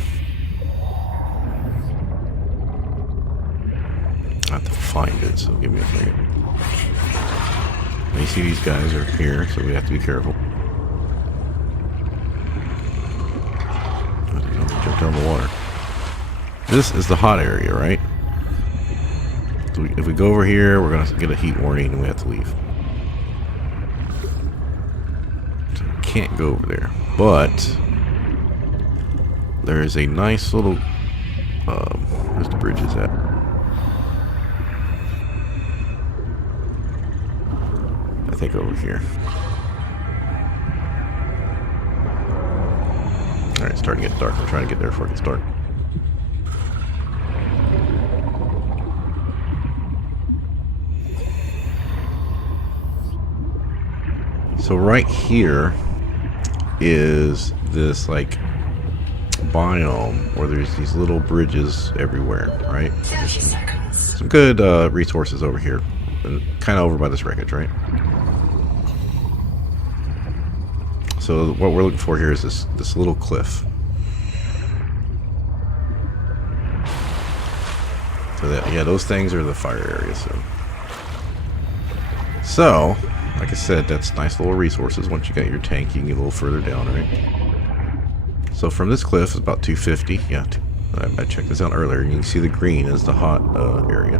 I have to find it, so give me a second. Now you see these guys are here, so we have to be careful. Jump down the water. This is the hot area, right? So if we go over here, we're gonna get a heat warning and we have to leave. So we can't go over there, but there is a nice little. Where's the bridges at? I think over here. Alright, it's starting to get dark. I'm trying to get there before it gets dark. So right here is this like biome where there's these little bridges everywhere, right? 30 seconds. Some good resources over here, and kind of over by this wreckage, right? So what we're looking for here is this little cliff. So that, yeah, those things are the fire area. So like I said, that's nice little resources. Once you got your tank, you can get a little further down, right? So from this cliff is about 250. Yeah, I checked this out earlier, and you can see the green is the hot area.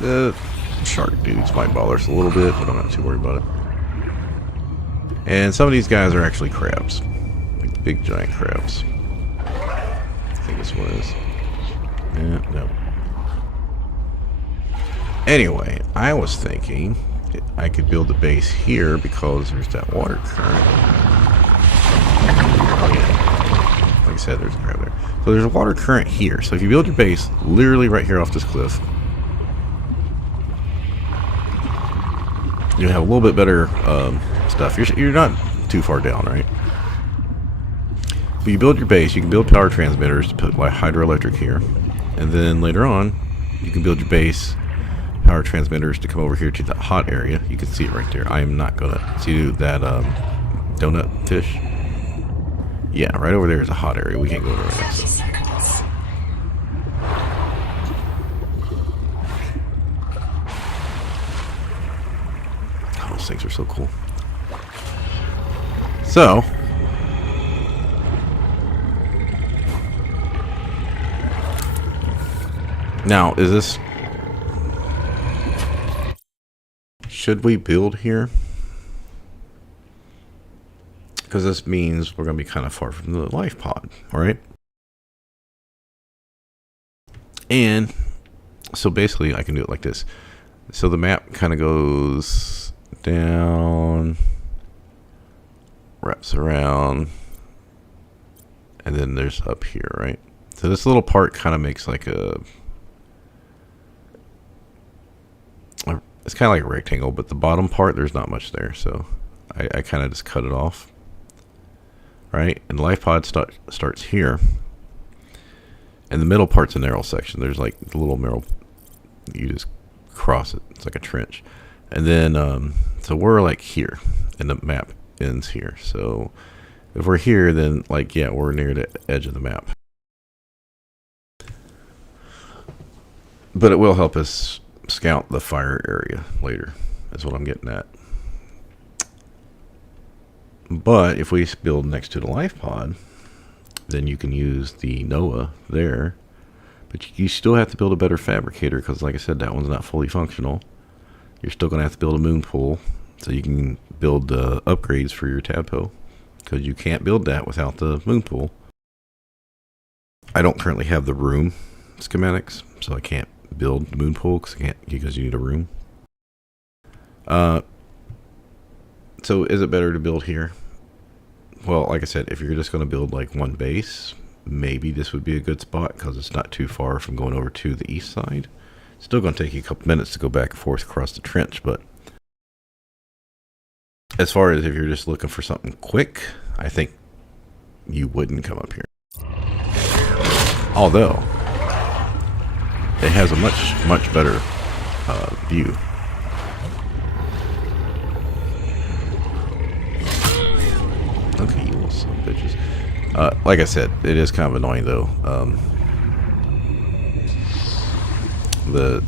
The shark dudes might bother us a little bit, but I'm not too worried about it. And some of these guys are actually crabs. Like big giant crabs. I think this one is. Yeah, no. Anyway, I was thinking I could build a base here because there's that water current. Oh yeah. Like I said, there's a crab there. So there's a water current here. So if you build your base literally right here off this cliff, you have a little bit better stuff. You're not too far down, right? But you build your base, you can build power transmitters to put like hydroelectric here. And then later on, you can build your base power transmitters to come over here to the hot area. You can see it right there. I am not gonna see that donut fish. Yeah, right over there is a hot area. We can't go over there. 30 seconds. Oh, those things are so cool. So, now is this? Should we build here? Because this means we're going to be kind of far from the life pod, right? And so basically I can do it like this. So the map kind of goes down, wraps around, and then there's up here, right? So this little part kind of makes like it's kind of like a rectangle, but the bottom part, there's not much there. So I kind of just cut it off. Right, and the life pod starts here, and the middle part's a narrow section. There's like the little narrow, you just cross it. It's like a trench, and then so we're like here, and the map ends here. So if we're here, then like yeah, we're near the edge of the map. But it will help us scout the fire area later. That's what I'm getting at. But if we build next to the life pod, then you can use the NOAA there. But you still have to build a better fabricator because, like I said, that one's not fully functional. You're still going to have to build a moon pool so you can build upgrades for your tadpole, because you can't build that without the moon pool. I don't currently have the room schematics, so I can't build the moon pool because you need a room. So is it better to build here? Well, like I said, if you're just going to build like one base, maybe this would be a good spot because it's not too far from going over to the east side. It's still going to take you a couple minutes to go back and forth across the trench, but as far as if you're just looking for something quick, I think you wouldn't come up here. Although, it has a much better view. Okay, you little son of bitches. Like I said, it is kind of annoying though.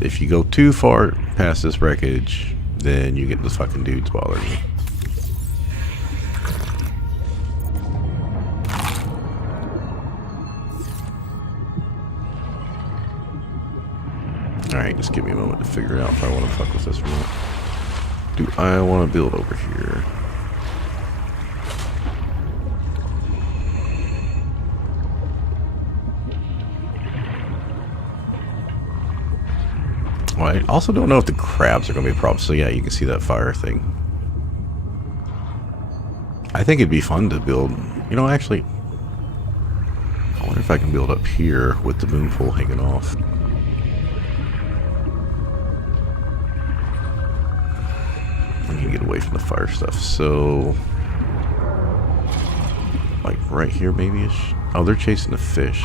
If you go too far past this wreckage, then you get the fucking dudes bothering you. Alright, just give me a moment to figure out if I want to fuck with this or not. Do I want to build over here? Well, I also don't know if the crabs are going to be a problem. So yeah, you can see that fire thing. I think it'd be fun to build. You know, actually, I wonder if I can build up here with the moon pool hanging off. I need to get away from the fire stuff. So, like right here, maybe-ish. Oh, they're chasing the fish.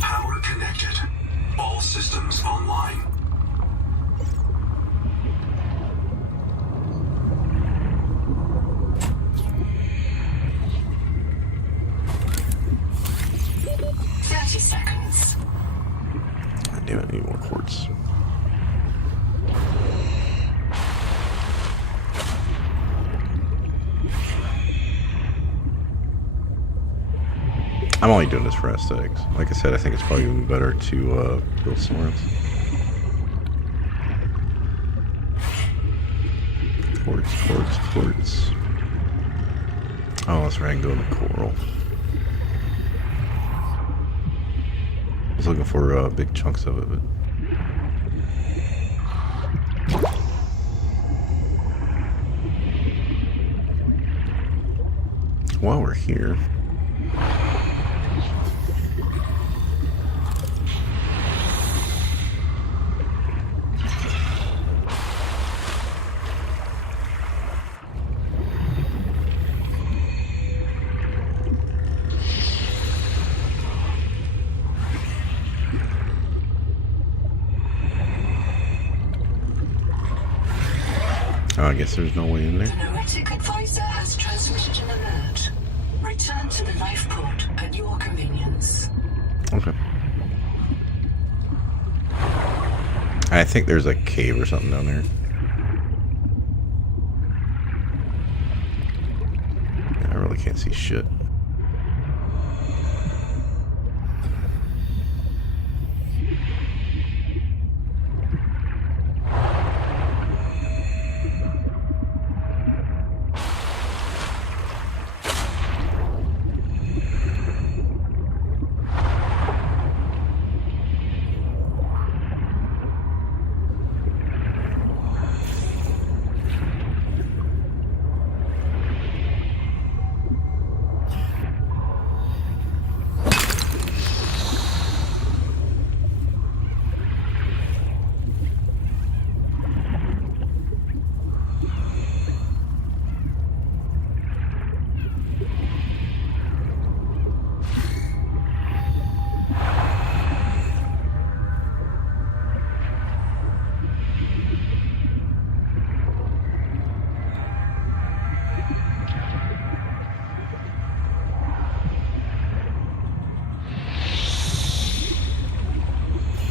Power connected. All systems online. I'm only doing this for aesthetics. Like I said, I think it's probably even better to build somewhere else. Quartz. Oh, that's right, I can go in the coral. I was looking for big chunks of it, but... While we're here... Oh, I guess there's no way in The there. Noetic advisor has transmitted an alert. Return to the life pod at your convenience. Okay. I think there's a cave or something down there. Yeah, I really can't see shit.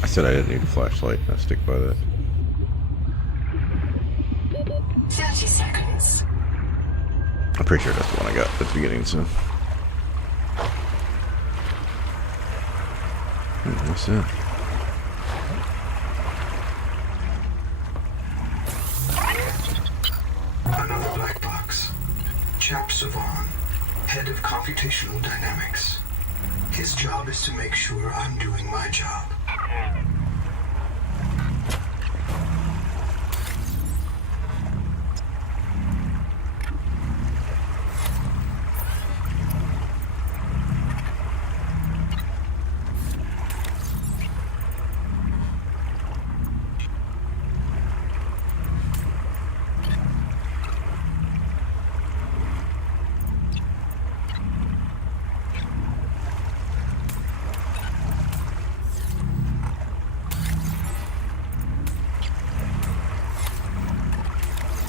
I said I didn't need a flashlight. I'll stick by that. 30 seconds. I'm pretty sure that's the one I got at the beginning, so. What's that? Another black box. Chap Savan, head of computational dynamics. His job is to make sure I'm doing my job.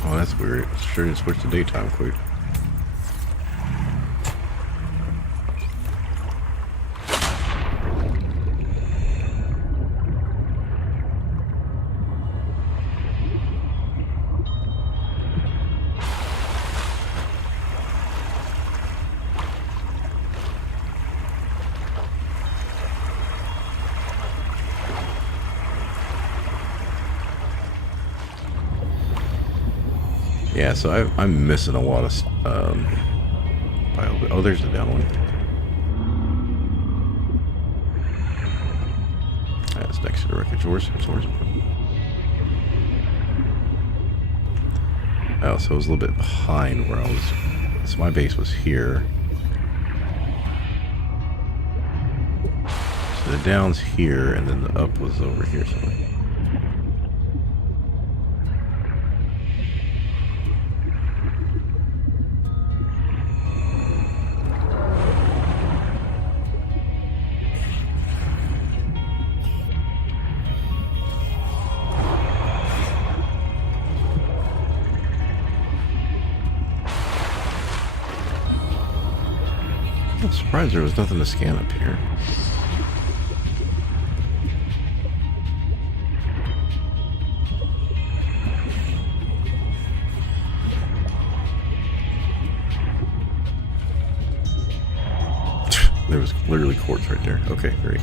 Oh, that's weird. It's sure did switch to daytime quick. Yeah, so I'm missing a lot of oh, there's the down one. That's next to the wreckage. Where's oh, so it was a little bit behind where I was. So my base was here. So the down's here, and then the up was over here somewhere. I'm surprised there was nothing to scan up here. There was literally quartz right there. Okay, great.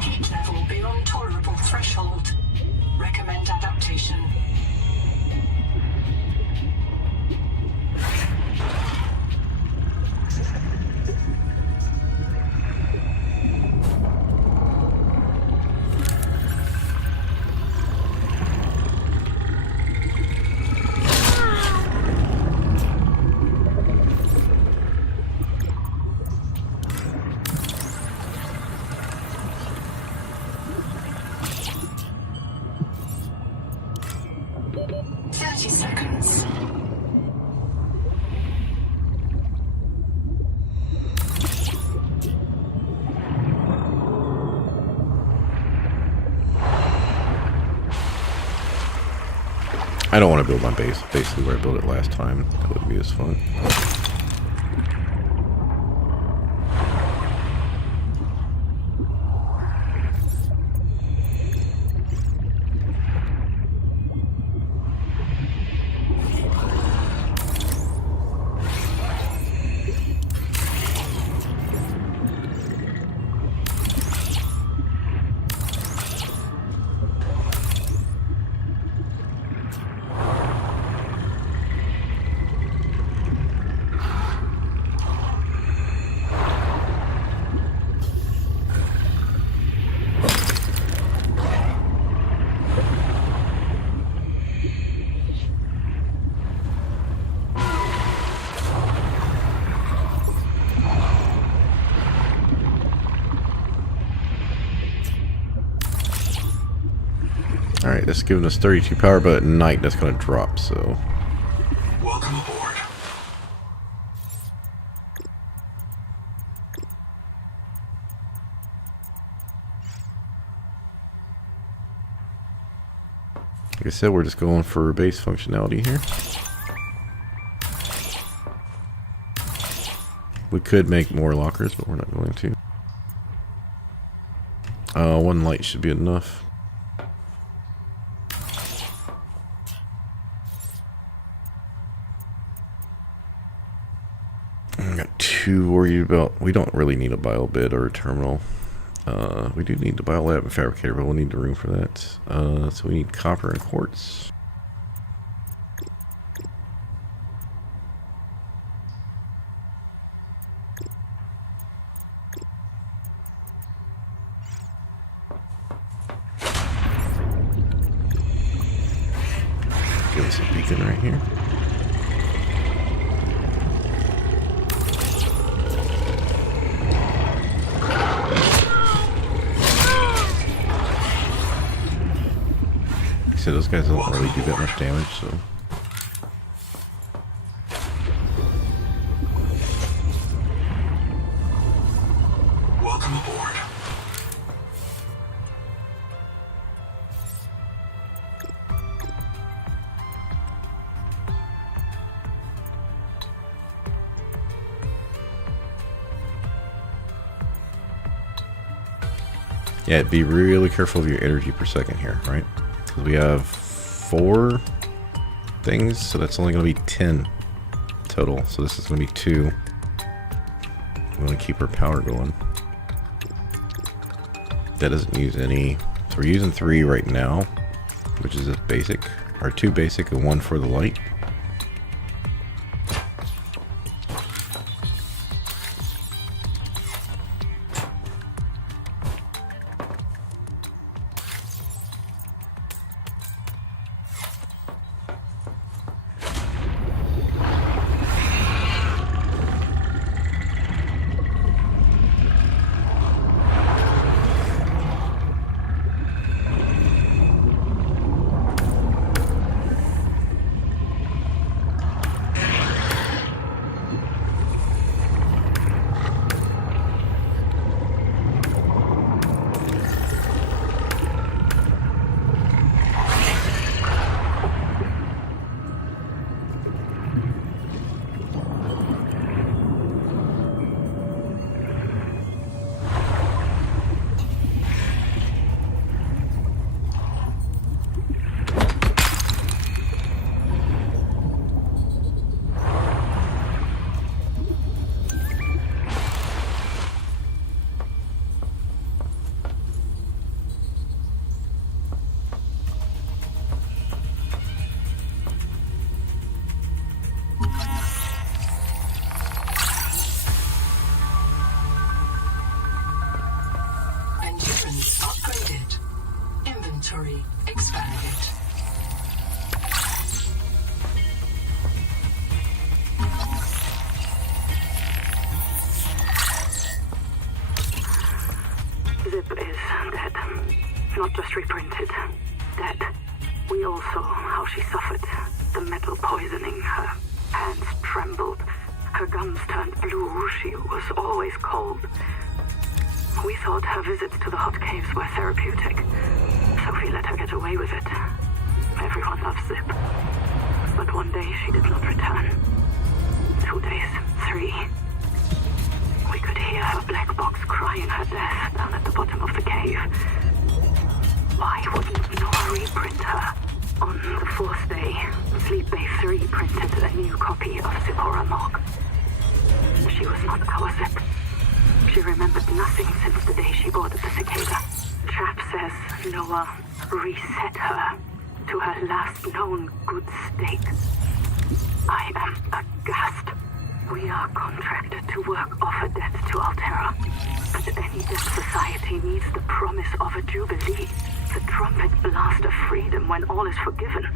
Heat level beyond tolerable threshold. Recommend adaptation. I don't want to build my base basically where I built it last time. That wouldn't be as fun. Alright, that's giving us 32 power, but at night that's going to drop, so... Welcome aboard. Like I said, we're just going for base functionality here. We could make more lockers, but we're not going to. One light should be enough. I got too worried about... We don't really need a bio bid or a terminal. We do need the bio lab and fabricator, but we'll need the room for that. So we need copper and quartz. Give us a beacon right here. Those guys don't really do that much damage, so... Welcome aboard. Yeah, be really careful of your energy per second here, right? We have 4 things, so that's only going to be 10 total. So this is going to be 2. We want to keep our power going. That doesn't use any. So we're using 3 right now, which is just basic. Or 2 basic and 1 for the light. how she suffered the metal poisoning. Her hands trembled. Her gums turned blue. She was always cold. We thought her visits to the hot caves were therapeutic. Sophie let her get away with it. Everyone loves Zip. But one day she did not return. 2 days, 3. We could hear her black box crying her death down at the bottom of the cave. Why wouldn't Noah reprint her? On the 4th day, Sleep Bay 3 printed a new copy of Zipporah Log. She was not our Zip. She remembered nothing since the day she boarded the cicada. Chap says Noah reset her to her last known good state. I am aghast. We are contracted to work off a debt to Altera. But any debt society needs the promise of a jubilee. The trumpet blast of freedom when all is forgiven.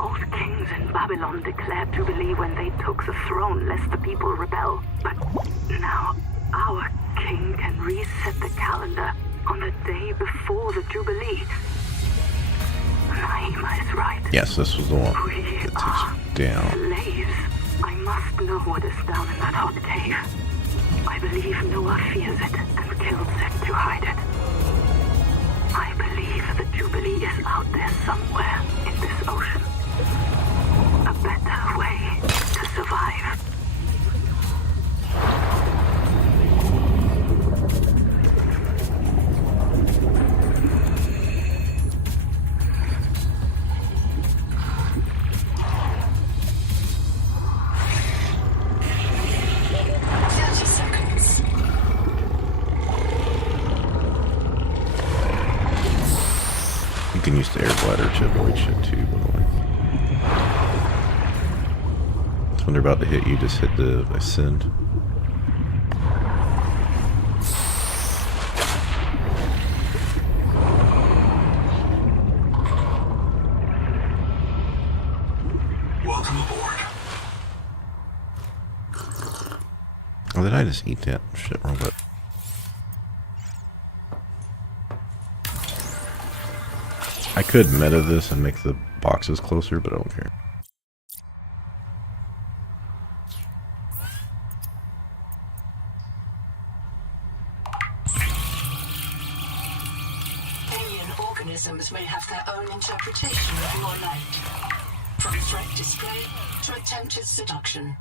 Old kings in Babylon declared jubilee when they took the throne lest the people rebel. But now our king can reset the calendar on the day before the jubilee. Naima is right. Yes, this was the one We that takes are you down. slaves. I must know what is down in that hot cave. I believe Noah fears it and kills it to hide it. I believe the Jubilee is out there somewhere in this ocean. A better way to survive. You can use the air bladder to avoid shit too, by the way. So when they're about to hit you, just hit the ascend. Welcome aboard. Oh, did I just eat that? Shit, wrong button. I could meta this and make the boxes closer, but I don't care. Alien organisms may have their own interpretation of your light. From threat display to attempted seduction.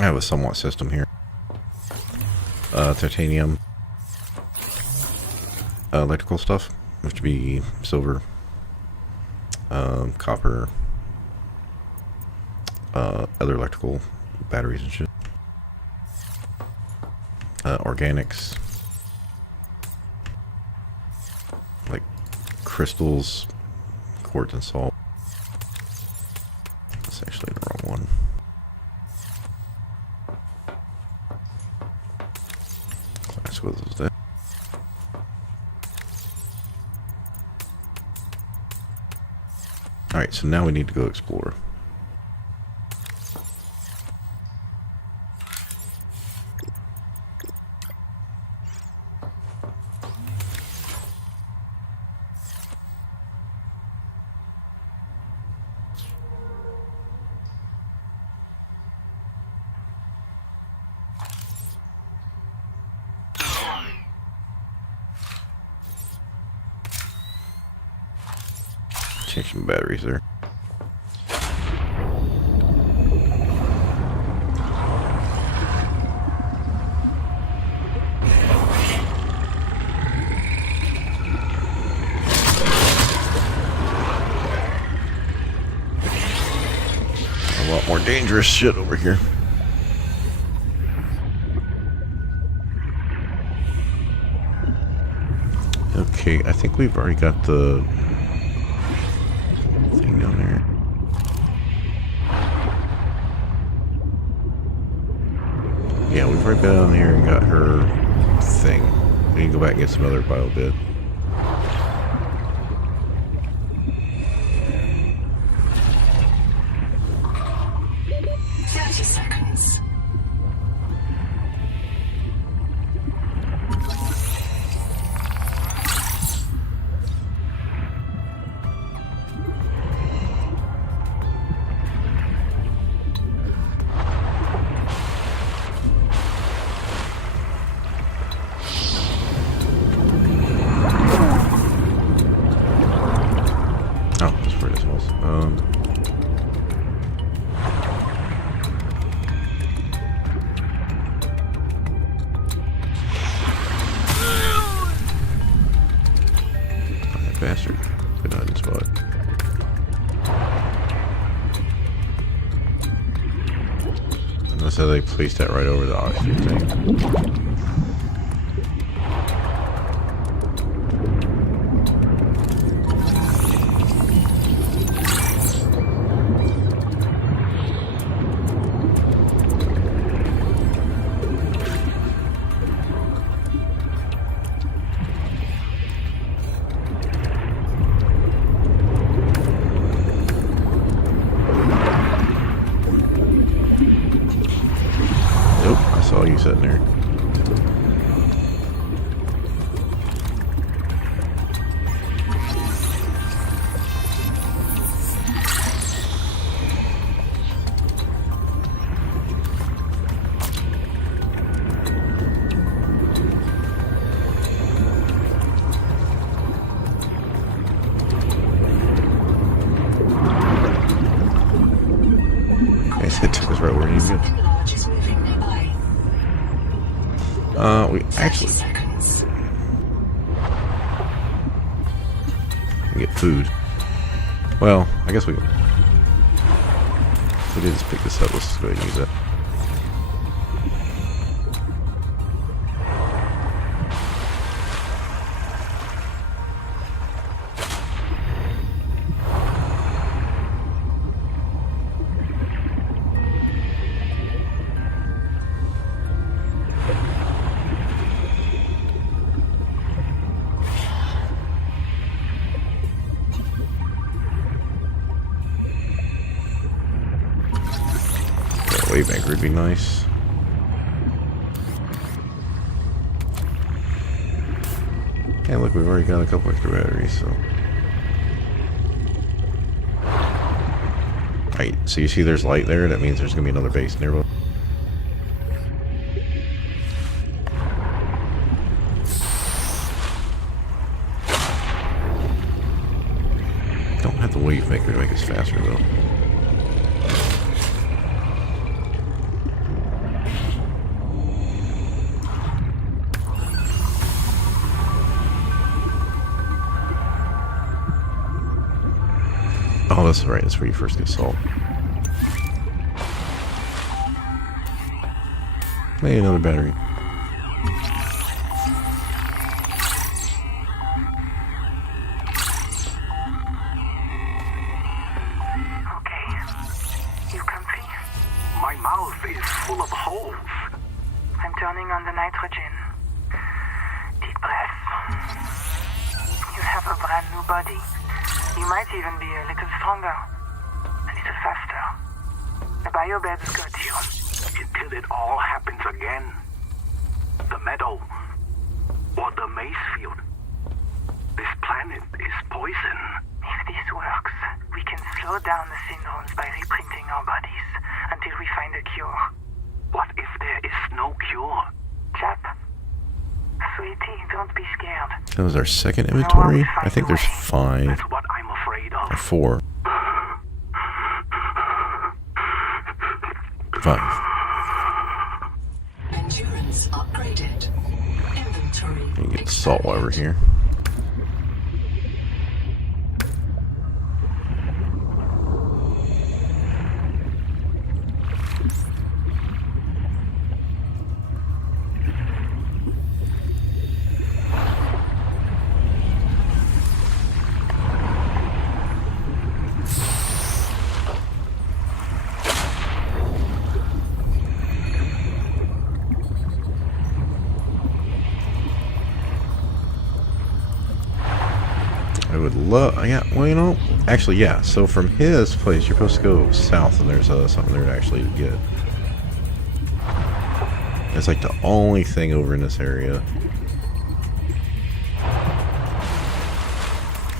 I have a somewhat system here. Titanium. Electrical stuff, which would be silver, copper, other electrical batteries and shit. Organics, like crystals, quartz and salt. That's actually the wrong one. Class was that. Alright, so now we need to go explore. some batteries there. A lot more dangerous shit over here. Okay, I think we've already got the thing down there. Yeah, we've already been down here and got her thing. We need to go back and get some other bio bit. 30 seconds. Oh, that's where this was. That bastard. Good hiding spot. Unless they placed that right over the oxygen tank. Nope, I saw you sitting there. It took us right where we need to go. Something large is moving nearby. We 30 actually seconds. can get food. Well, I guess we can. If we did just pick this up, let's go ahead and use that. Wave anchor would be nice. And look, we've already got a couple extra batteries, so. Right, so you see there's light there, that means there's gonna be another base nearby. Don't have the wave maker to make us faster though. Oh, that's right. That's where you first get salt. Maybe another battery. Okay. You comfy? My mouth is full of holes. I'm turning on the nitrogen. Deep breath. You have a brand new body. You might even be a little stronger. A little faster. The biobeds got you. Until it all happens again. The meadow. Or the maze field. This planet is poison. If this works, we can slow down the syndromes by reprinting our bodies until we find a cure. What if there is no cure? Chap. Sweetie, don't be scared. That was our second inventory. I think there's 5. That's what I'm afraid of. Or 4. 5. Endurance upgraded. Inventory. You get salt while we're here. I would love, yeah, well, you know, actually, yeah, so from his place, you're supposed to go south, and there's something there actually to get. It's like the only thing over in this area.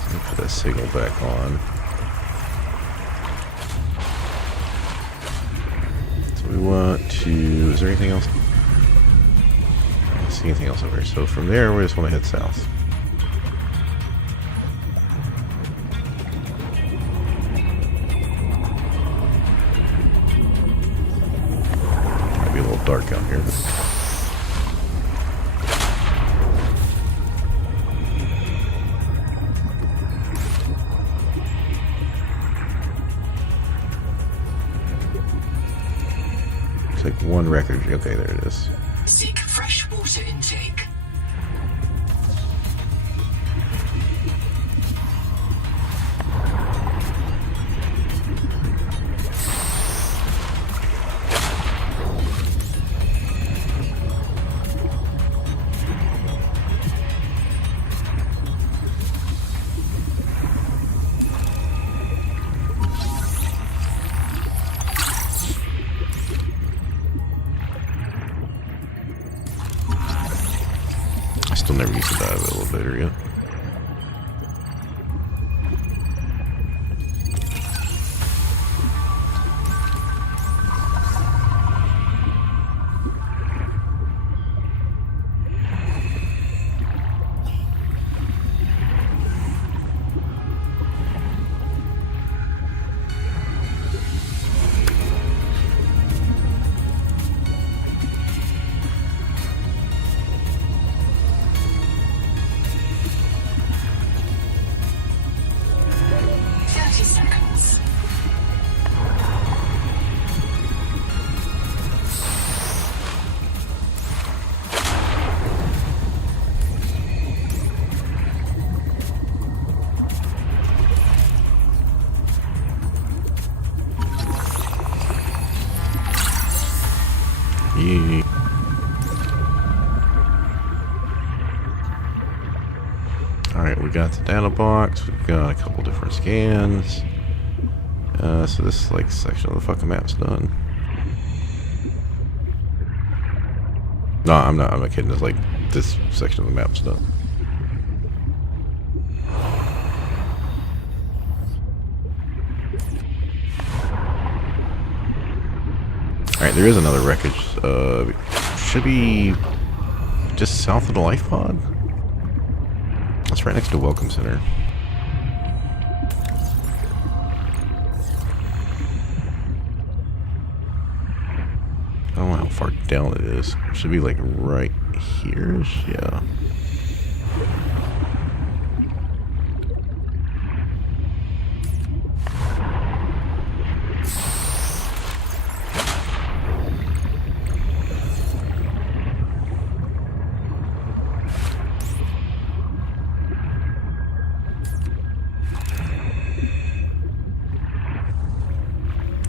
Let me put that signal back on. So we want to, is there anything else? I don't see anything else over here. So from there, we just want to head south. Dark out here. It's like one record. Okay, there it is. Seek fresh water intake. Still never used the dive elevator yet. Yeah. Alright, we got the data box, we've got a couple different scans. So this like section of the fucking map's done. No, I'm not kidding, it's like this section of the map's done. Alright, there is another wreckage. Should be just south of the life pod. That's right next to Welcome Center. I don't know how far down it is. It should be like right here. Yeah.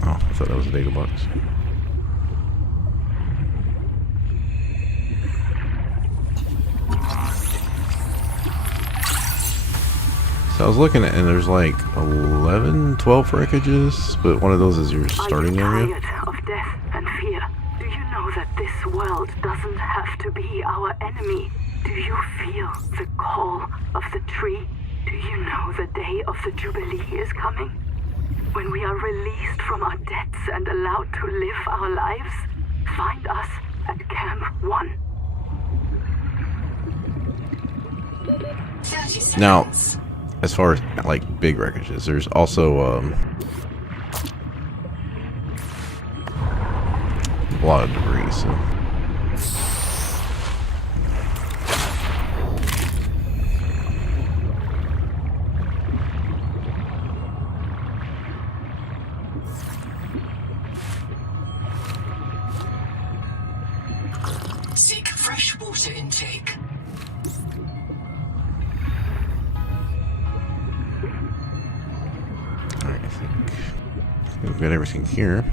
Oh, I thought that was a data box. So I was looking at, and there's like 11, 12 wreckages, but one of those is your starting area. Are you tired of death and fear? Do you know that this world doesn't have to be our enemy? Do you feel the call of the tree? Do you know the day of the Jubilee is coming? When we are released from our debts and allowed to live our lives? Find us at Camp 1. 30 seconds. Now, as far as like big wreckages. There's also a lot of debris. So. Seek fresh water intake. Alright, I think we've got everything here.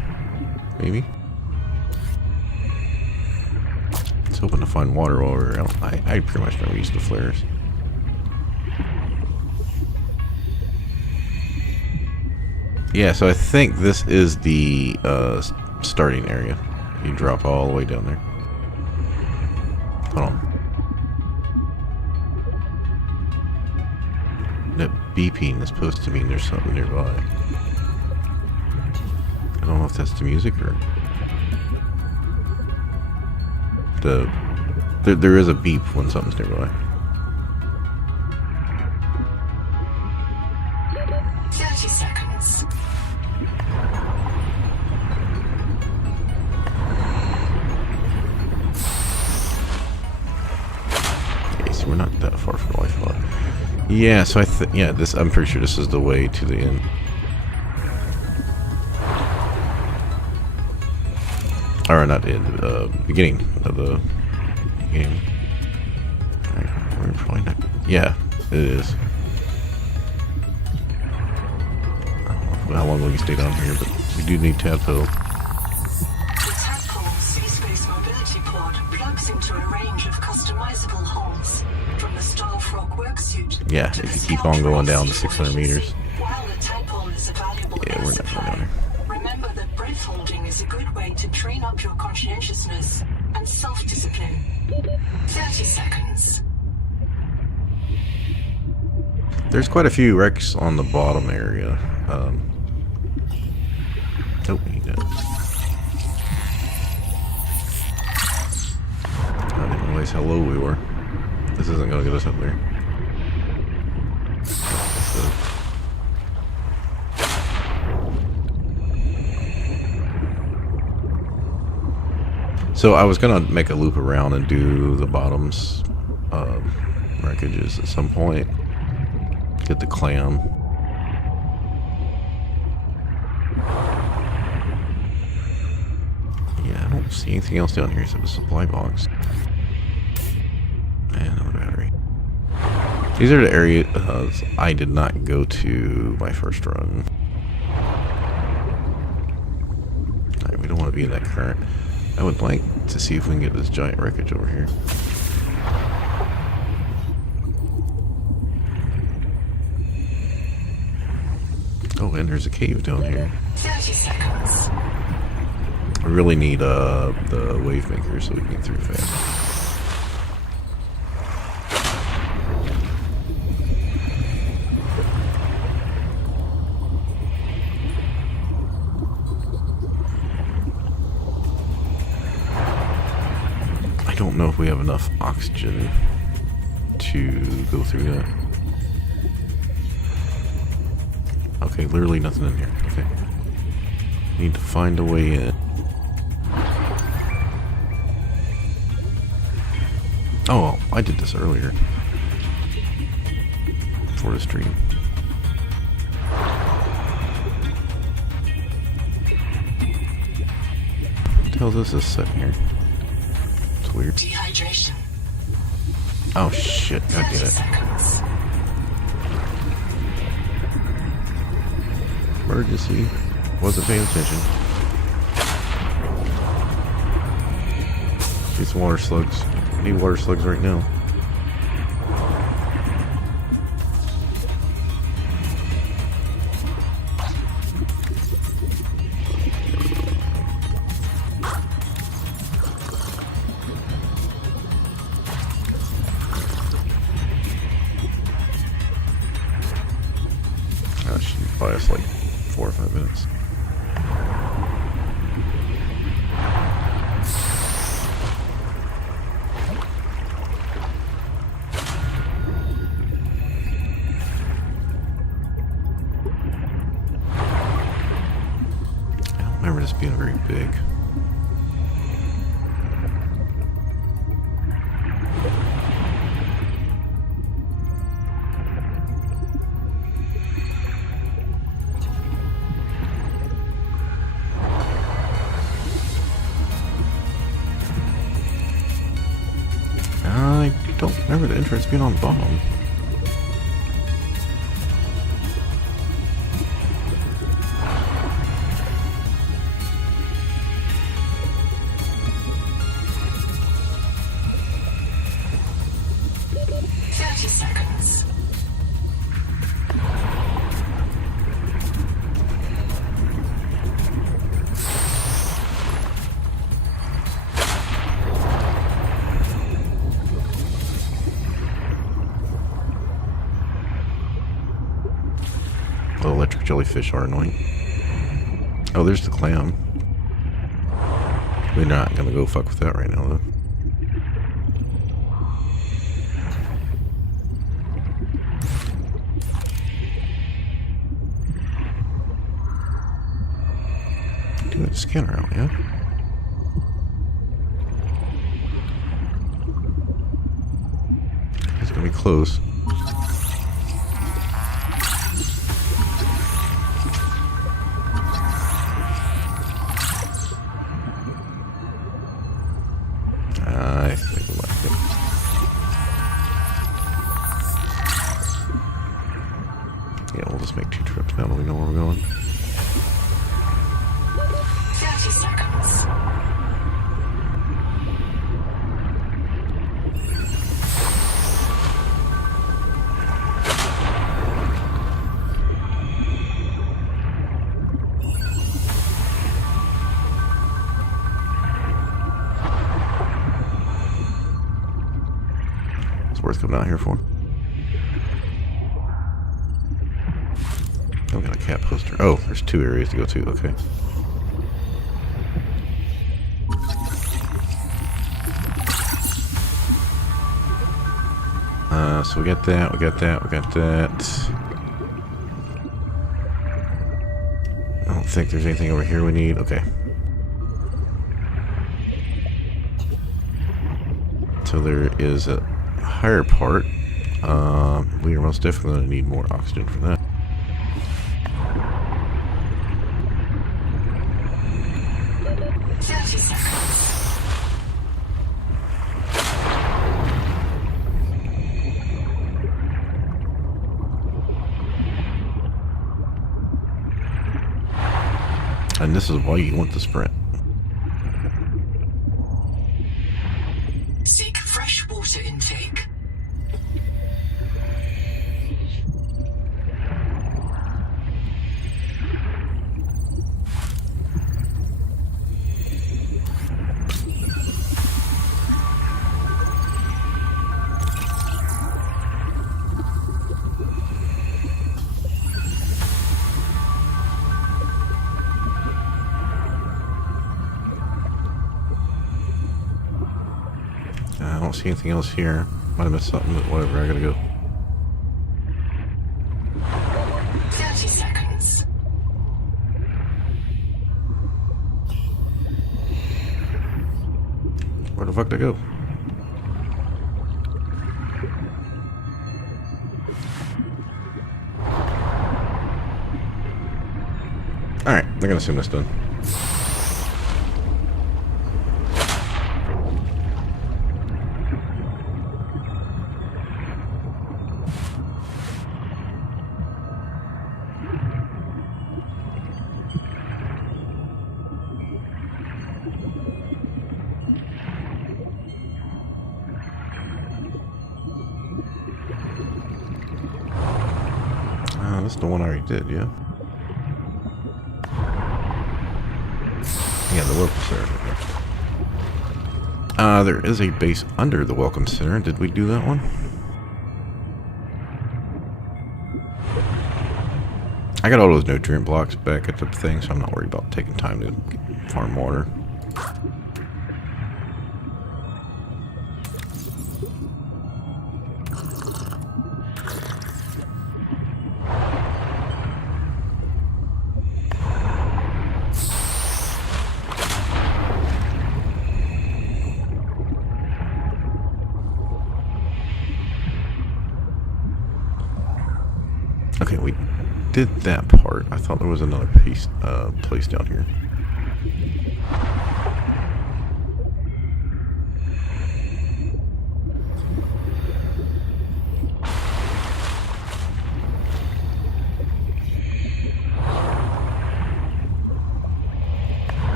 Maybe. Let's hoping to find water while we're out. I pretty much never use the flares. Yeah, so I think this is the starting area. You drop all the way down there. Hold on. That beeping is supposed to mean there's something nearby. I don't know if that's the music or there is a beep when something's nearby. 30 seconds. Okay, so we're not that far from the life pod. Yeah, so I'm pretty sure this is the way to the end. Or not the end, beginning of the game. Alright, we're probably not. Yeah, it is. I don't know how long we can stay down here, but we do need tadpole. The tadpole sea-space mobility pod plugs into a range of customizable holes, from the Starfrog worksuit. Yeah, if you keep on going down to 600 meters. While the tadpole is a valuable Yeah, we're not going down there. remember that breath holding is a good way to train up your conscientiousness and self-discipline. 30 seconds. There's quite a few wrecks on the bottom area. Oh, we need that. I didn't realize how low we were. This isn't going to get us up there. So I was going to make a loop around and do the bottoms wreckages at some point. Get the clam. Yeah, I don't see anything else down here except a supply box. And another battery. These are the areas I did not go to my first run. Alright, we don't want to be in that current. I would like to see if we can get this giant wreckage over here. Oh, and there's a cave down here. 30 seconds. I really need the wave maker so we can get through fast. I don't know if we have enough oxygen to go through that. Okay, literally nothing in here. Okay. Need to find a way in. Oh, well, I did this earlier. For the stream. What the hell is this set here? It's weird. Dehydration. Oh shit, god 30 damn it. seconds. Emergency. Wasn't paying attention. Need some water slugs. I need water slugs right now. That should buy us like 4 or 5 minutes. very big. I don't remember the entrance being on the bottom. The electric jellyfish are annoying. Oh, there's the clam. We're not gonna go fuck with that right now, though. Do the scanner out, yeah? It's gonna be close. I think we like it. Yeah, we'll just make 2 trips now that we know where we're going. 30 seconds. It's worth coming out here for. Oh, we got a cat poster. Oh, there's 2 areas to go to. Okay. So we got that, we got that, we got that. I don't think there's anything over here we need. Okay. So there is a higher part. We are most definitely going to need more oxygen for that. And this is why you want the sprint. Seek fresh water intake. I don't see anything else here. Might have missed something, but whatever, I gotta go. 30 seconds. Where the fuck did I go? Alright, I'm gonna assume that's done. That's the one I already did, yeah? Yeah, the Welcome Center. There is a base under the Welcome Center. Did we do that one? I got all those nutrient blocks back at the thing, so I'm not worried about taking time to farm water. Okay, we did that part. I thought there was another piece, place down here.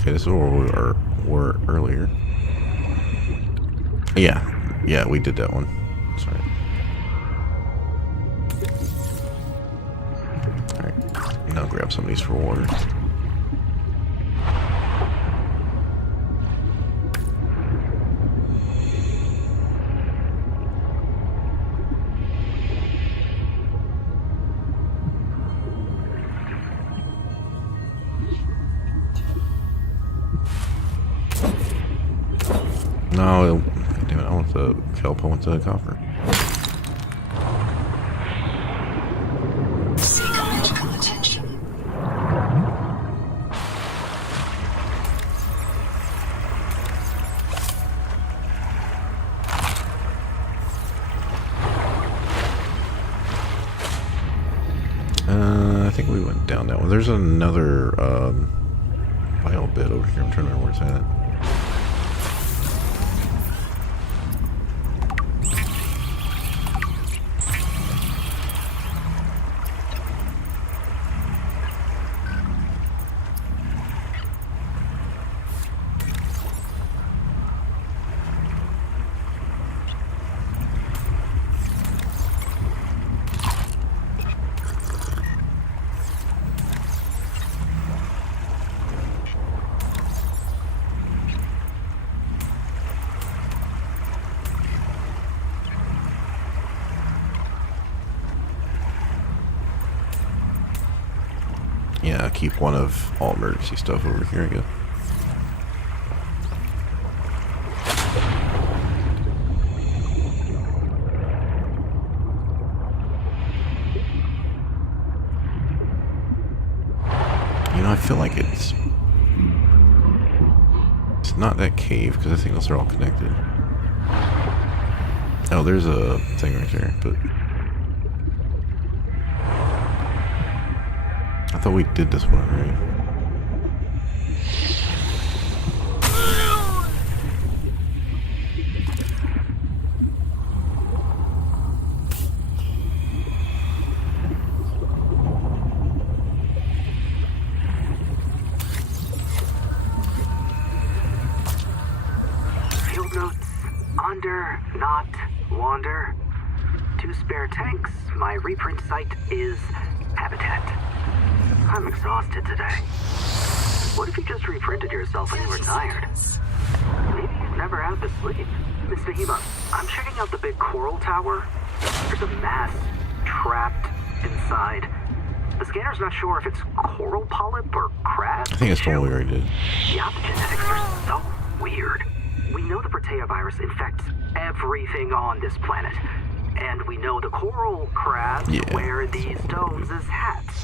Okay, this is where we were earlier. Yeah, we did that one. Sorry. Alright, now grab some of these for water. No, damn it, I want the kelp, I want the copper. Seek medical attention. I think we went down that one. There's another bio bit over here. I'm trying to remember where it's at. Yeah, I'll keep one of all emergency stuff over here, I guess. You know, I feel like it's not that cave, because I think those are all connected. Oh, there's a thing right there, but I thought we did this one, right? Field notes. Under, not, wander. 2 spare tanks. My reprint site is habitat. I'm exhausted today. What if you just reprinted yourself when you were tired? Maybe you'd never have to sleep. Miss Nahima, I'm checking out the big coral tower. There's a mass trapped inside. The scanner's not sure if it's coral polyp or crab. I think it's the one we already did. The optogenetics are so weird. We know the Protea virus infects everything on this planet. And we know the coral crabs wear these stones as hats.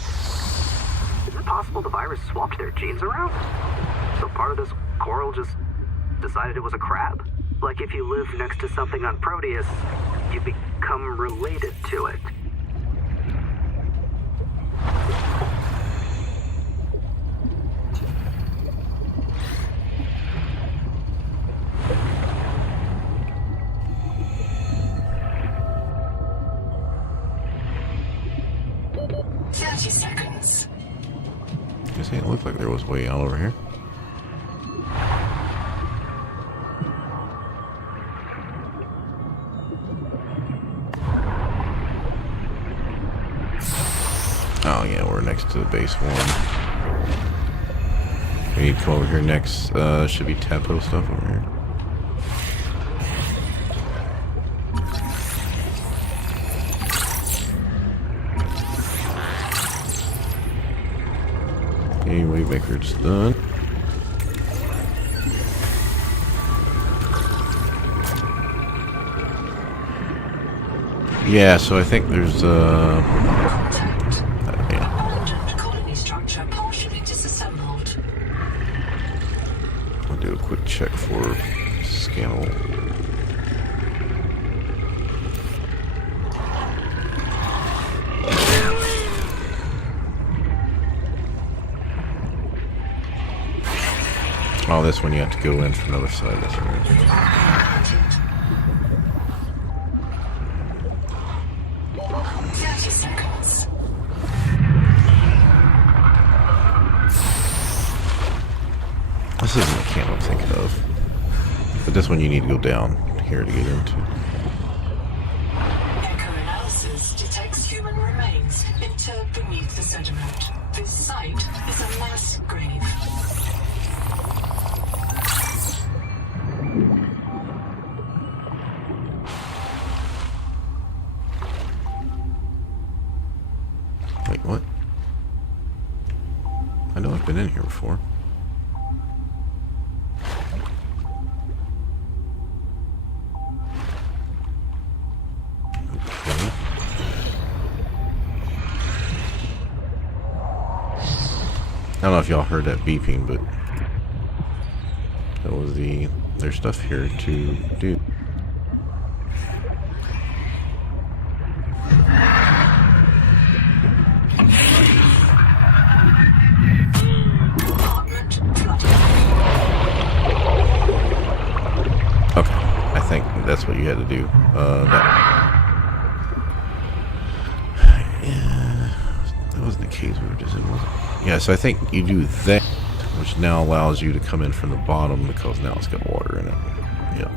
Is it possible the virus swapped their genes around? So part of this coral just decided it was a crab? Like if you live next to something on Proteus, you become related to it. It looked like there was way out over here. Oh yeah, we're next to the base one. We need to come over here next. Should be tadpole stuff over here. Okay, Waymaker's done. Yeah, so I think there's Contact. Abandoned colony structure partially disassembled. quick check for scannable. Oh, this one you have to go in from the other side. That's right. 30 seconds. This isn't the camp I'm thinking of. But this one you need to go down here to get into. Echo analysis detects human remains interred beneath the sediment. This site is a mass grave. Wait, what? I know I've been in here before. Okay. I don't know if y'all heard that beeping, but that was there's stuff here to do. Okay, I think that's what you had to do. That wasn't the case we were just in, was it? Yeah, so I think you do that, which now allows you to come in from the bottom because now it's got water in it. Yeah.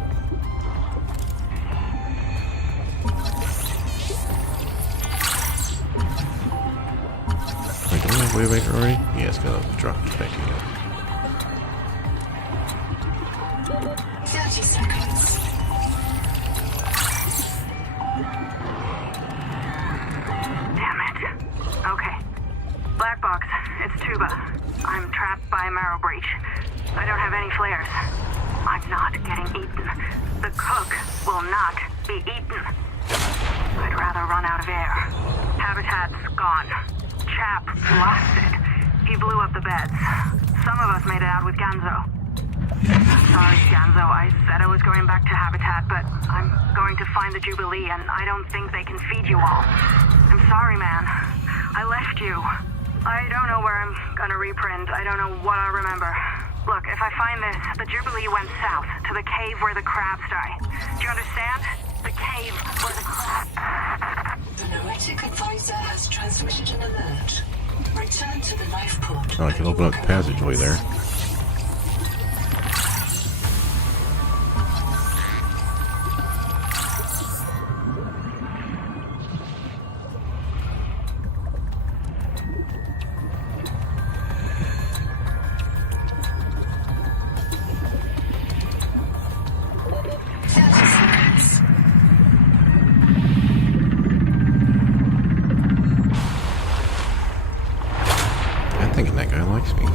Wait, don't we have way back already? Yeah, it's gonna drop us back again. 30 seconds. Damn it. Okay. Black box. It's Tuba. I'm trapped by a marrow breach. I don't have any flares. I'm not getting eaten. The cook will not be eaten. I'd rather run out of air. Habitat's gone. Chap lost it. He blew up the beds. Some of us made it out with Ganzo. Sorry, Ganzo. I said I was going back to Habitat, but I'm going to find the Jubilee, and I don't think they can feed you all. I'm sorry, man. I left you. I don't know where I'm gonna reprint. I don't know what I'll remember. Look, if I find this, the Jubilee went south, to the cave where the crabs die. Do you understand? The cave where the crabs... The Noetic advisor has transmitted an alert. Return to the life pod. Oh, I can open up the passageway there. I'm thinking that guy likes me.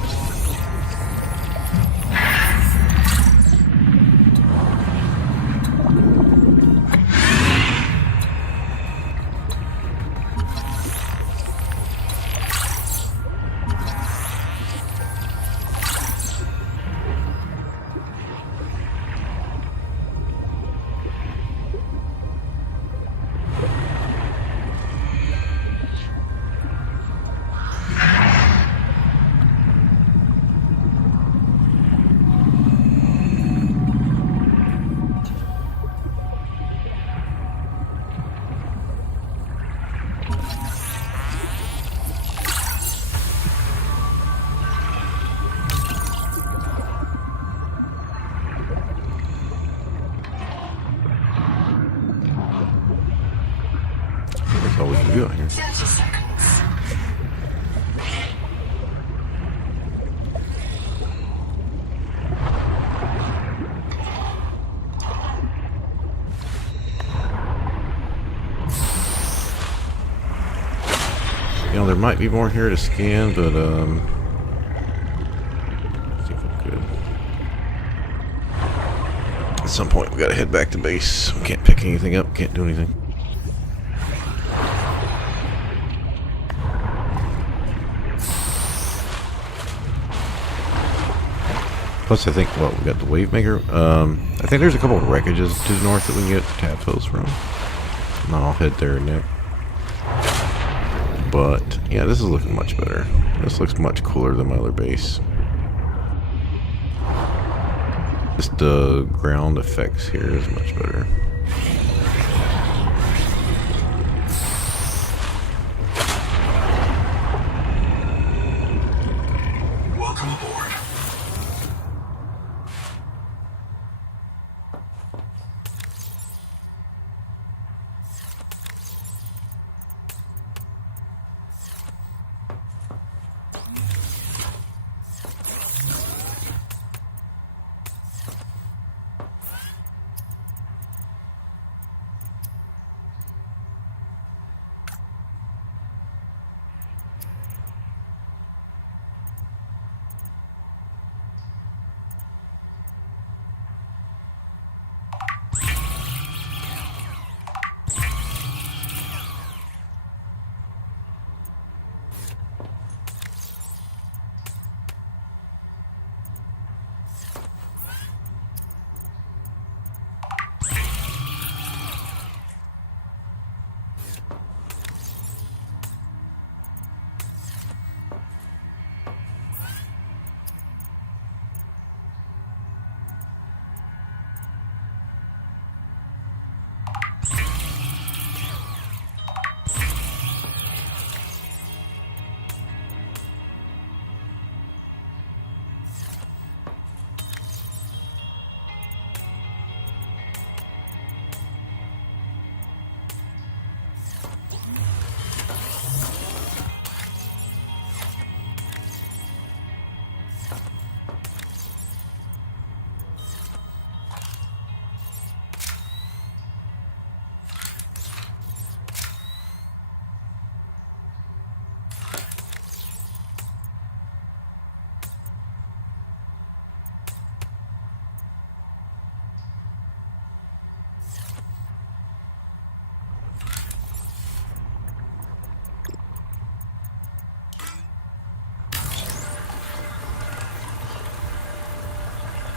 That's all we can do out here. 30 seconds. You know, there might be more here to scan, but I think we're good. At some point, we gotta head back to base. We can't pick anything up, can't do anything. Plus, I think, well, we got the wave maker. I think there's a couple of wreckages to the north that we can get tadpoles from. And I'll head there next. But, yeah, this is looking much better. This looks much cooler than my other base. Just the ground effects here is much better. Welcome aboard.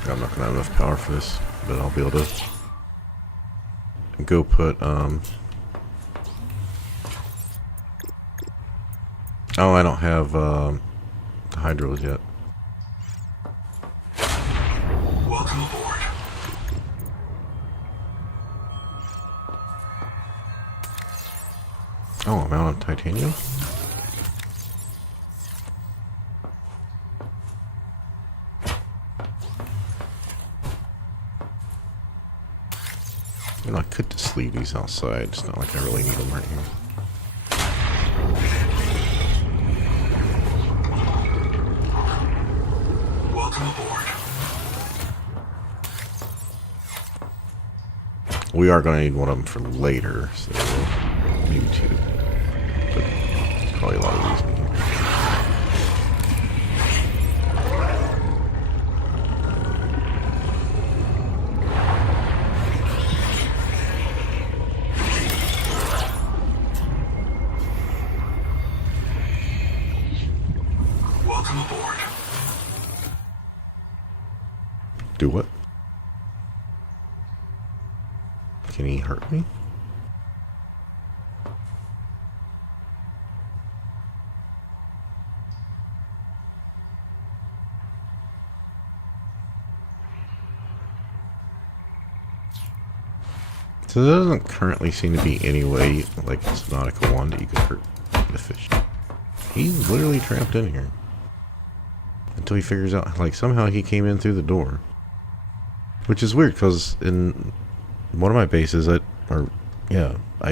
I'm not gonna have enough power for this, but I'll be able to go put oh, I don't have the hydros yet. Welcome aboard. Oh, amount of titanium? You know, I could just leave these outside. It's not like I really need them right here. Welcome aboard. We are going to need one of them for later, so maybe two. But probably a lot of these in here. Welcome aboard. Do what? Can he hurt me? So there doesn't currently seem to be any way, like in Subnautica 1, that you could hurt the fish. He's literally trapped in here. Until he figures out, like, somehow he came in through the door. Which is weird, because in one of my bases, I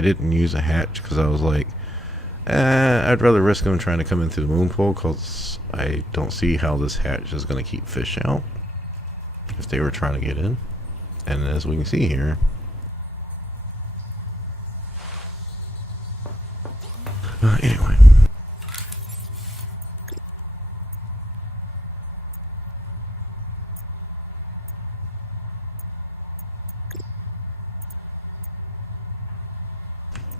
didn't use a hatch, because I was like, I'd rather risk him trying to come in through the moon pool, because I don't see how this hatch is going to keep fish out if they were trying to get in. And as we can see here, anyway.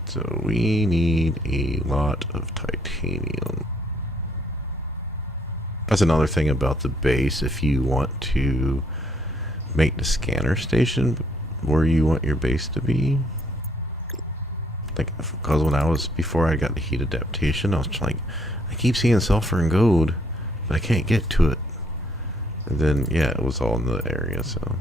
So we need a lot of titanium. That's another thing about the base. If you want to make the scanner station where you want your base to be, like, because before I got the heat adaptation, I was like, I keep seeing sulfur and gold, but I can't get to it. And then, yeah, it was all in the area, so.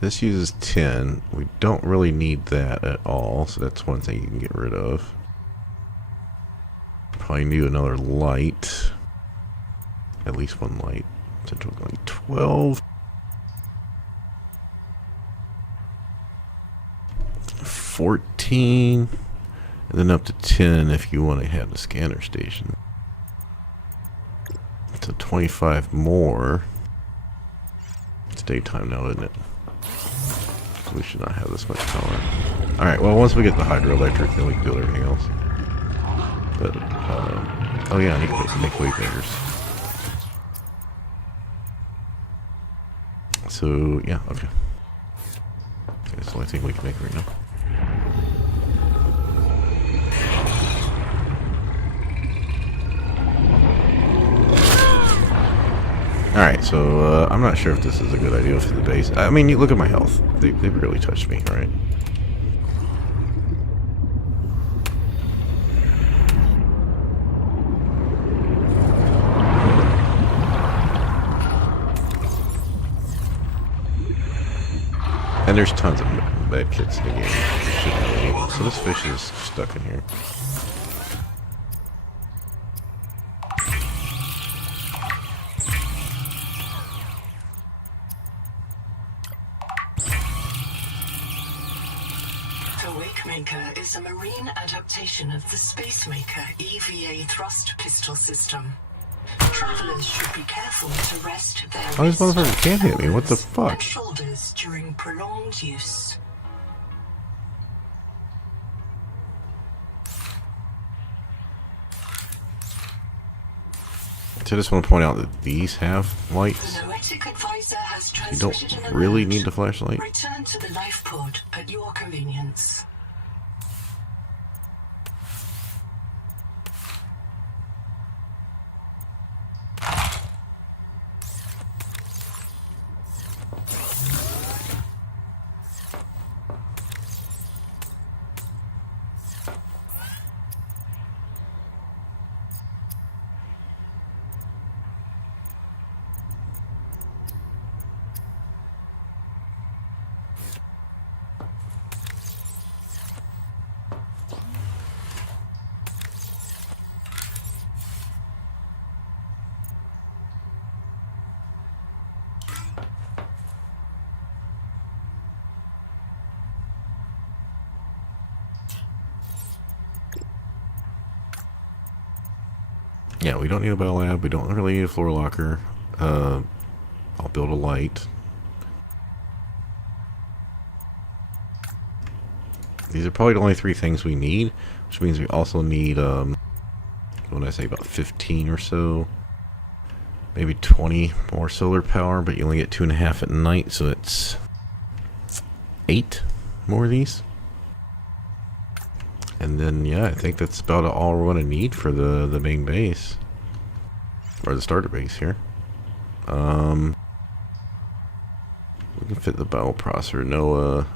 This uses 10. We don't really need that at all, so that's one thing you can get rid of. Probably need another light. At least one light. Central going 12. 14. And then up to 10 if you want to have the scanner station. So 25 more. It's daytime now, isn't it? We should not have this much power. Alright, well, once we get the hydroelectric, then we can build everything else. But, oh yeah, I need to make wave makers. So, yeah, okay. That's the only thing we can make right now. Alright, so I'm not sure if this is a good idea for the base. I mean, you look at my health. They really touched me, right? And there's tons of med kits in the game. So this fish is stuck in here. Wakemaker is a marine adaptation of the Spacemaker EVA thrust pistol system. Travelers should be careful to rest their oh, this motherfucker can't hit me. What the fuck? and shoulders during prolonged use. So I just want to point out that these have lights. The Noetic advisor has You don't transmitted an really alert. need the flashlight. Return to the life pod at your convenience. Yeah, we don't need a biolab. We don't really need a floor locker. I'll build a light. These are probably the only 3 things we need, which means we also need, what did I say, about 15 or so. Maybe 20 more solar power, but you only get 2.5 at night, so it's 8 more of these. And then, yeah, I think that's about all we're going to need for the main base. Or the starter base here. We can fit the battle processor. No,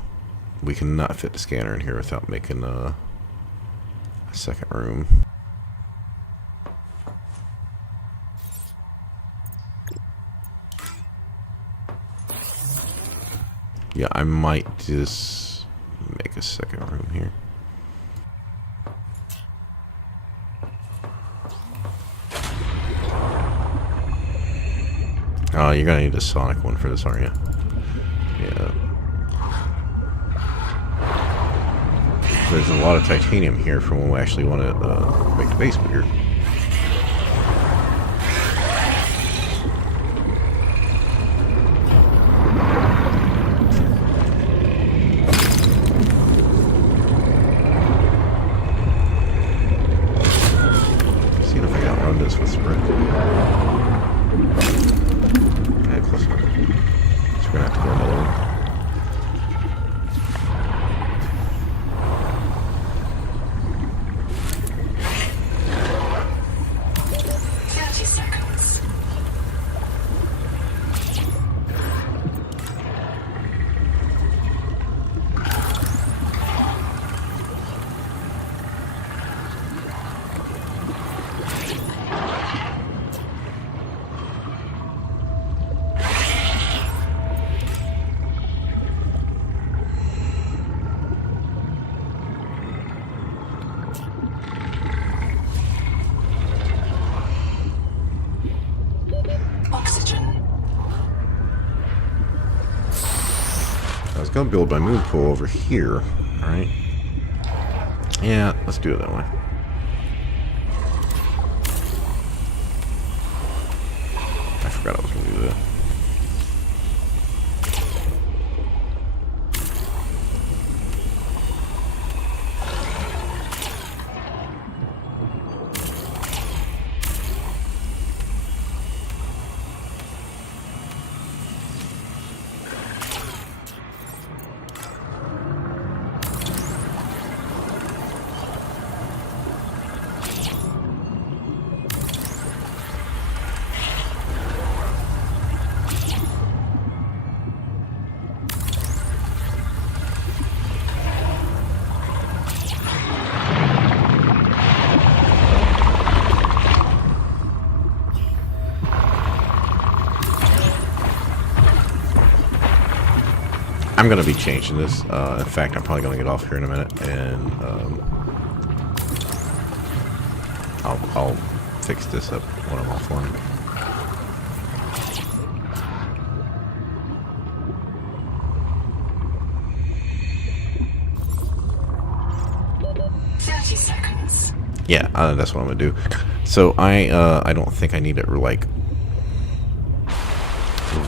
we cannot fit the scanner in here without making a second room. Yeah, I might just make a second room here. Oh, you're gonna need a sonic one for this, aren't you? Yeah. There's a lot of titanium here from when we actually want to make the base bigger. See if I can outrun this with sprint. Close enough. So we're gonna have to go another one. gonna build my moon pool over here. All right. Yeah, let's do it that way. I forgot I was gonna do that. I'm gonna be changing this. In fact, I'm probably gonna get off here in a minute, and I'll fix this up when I'm offline. Yeah, that's what I'm gonna do. So I don't think I need it like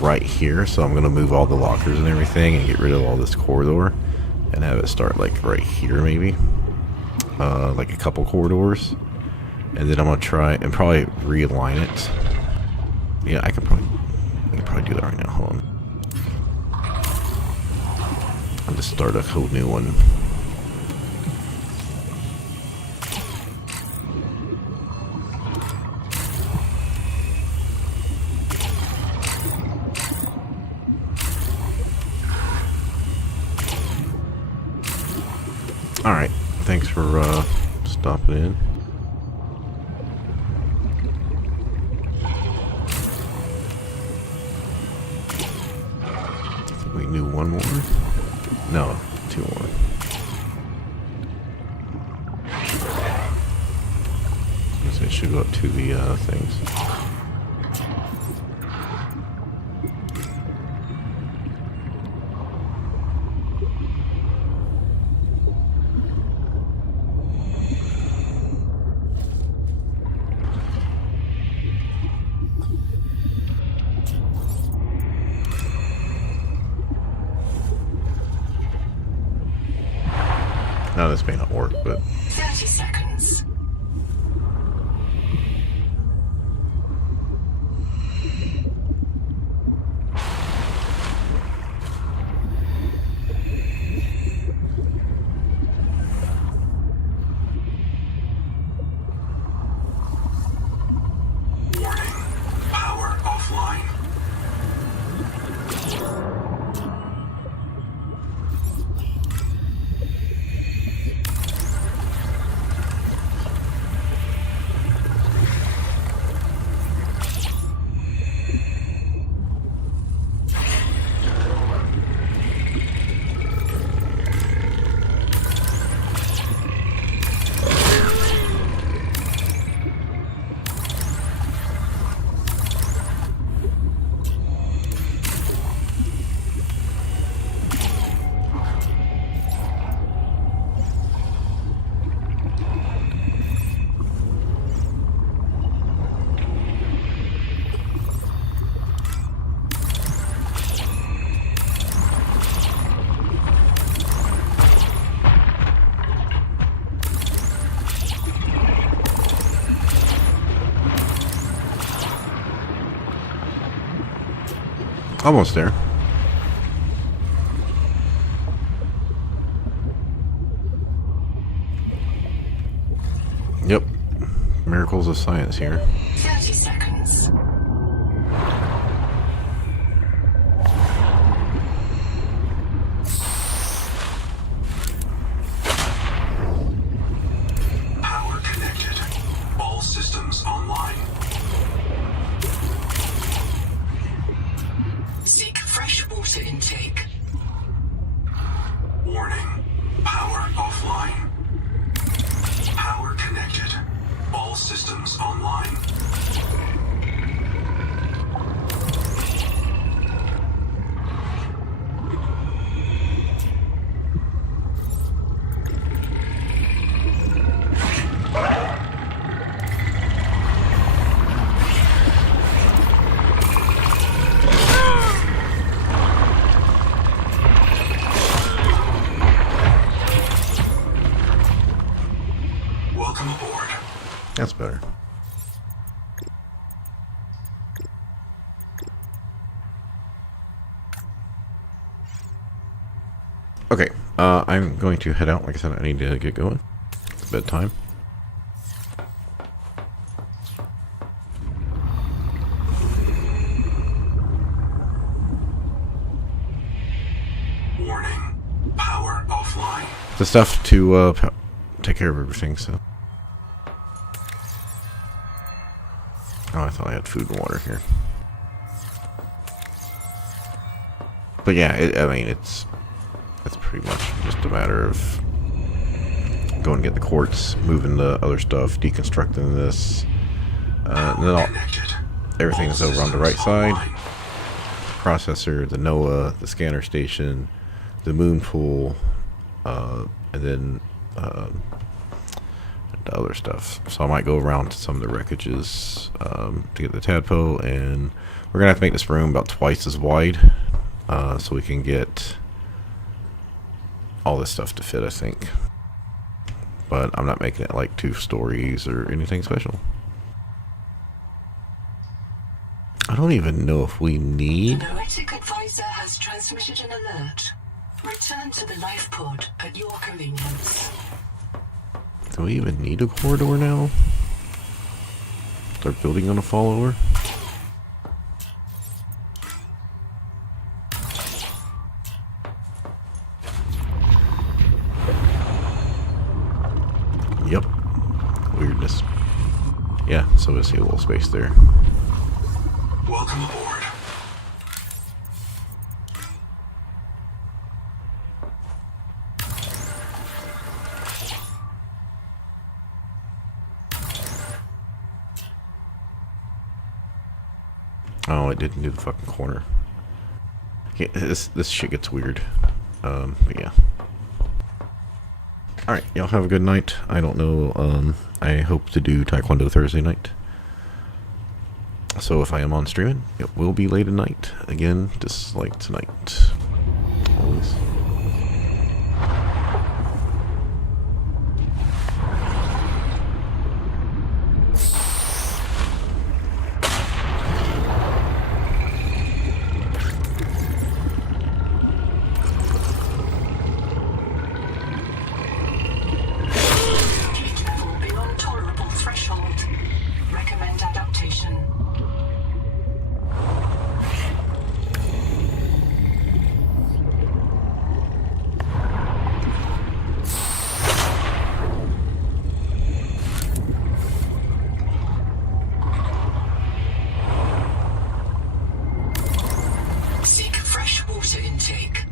right here, so I'm gonna move all the lockers and everything and get rid of all this corridor and have it start like right here, maybe like a couple corridors, and then I'm gonna try and probably realign it. Yeah, I can probably do that right now. Hold on, I'll just start a whole new one. Alright, thanks for stopping in. I think we knew one more. No, two more. I guess it should go up to the things. Now this may not work, but 30 seconds. Warning. Power offline. almost there. Yep. Miracles of science here. 30 seconds. Power connected. All systems online. Seek fresh water intake. Warning. Power offline. Power connected. All systems online. Okay, I'm going to head out. Like I said, I need to get going. It's bedtime. Warning. Power offline. The stuff to take care of everything, so. Oh, I thought I had food and water here. But yeah, I mean, it's pretty much just a matter of going and get the quartz, moving the other stuff, deconstructing this. And then everything's over on the right side. Processor, the NOAA, the scanner station, the moon pool, and then the other stuff. So I might go around to some of the wreckages to get the tadpole, and we're gonna have to make this room about twice as wide so we can get all this stuff to fit, I think. But I'm not making it like 2 stories or anything special. I don't even know if we need... The Noetic advisor has transmitted an alert. Return to the life pod at your convenience. Do we even need a corridor now? Is our building gonna fall over? Yep. Weirdness. Yeah, so we see a little space there. Welcome aboard. Oh, it didn't do the fucking corner. Yeah, this shit gets weird. But yeah. Alright, y'all have a good night. I don't know, I hope to do Taekwondo Thursday night. So if I am on streaming, it will be late at night. Again, just like tonight. Always. Heat level beyond tolerable threshold. Recommend adaptation. Seek fresh water intake.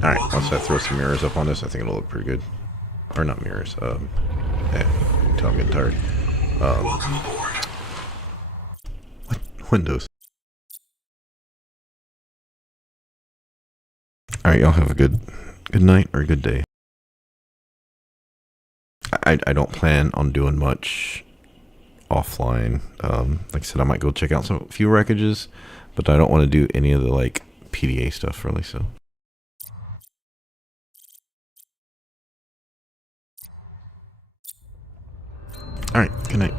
Alright, once I throw some mirrors up on this, I think it'll look pretty good. Or not mirrors, you can tell I'm getting tired. Welcome aboard. Windows. Alright, y'all have a good night or a good day. I don't plan on doing much offline. Like I said, I might go check out a few wreckages, but I don't want to do any of the like PDA stuff really, so. Alright, good night.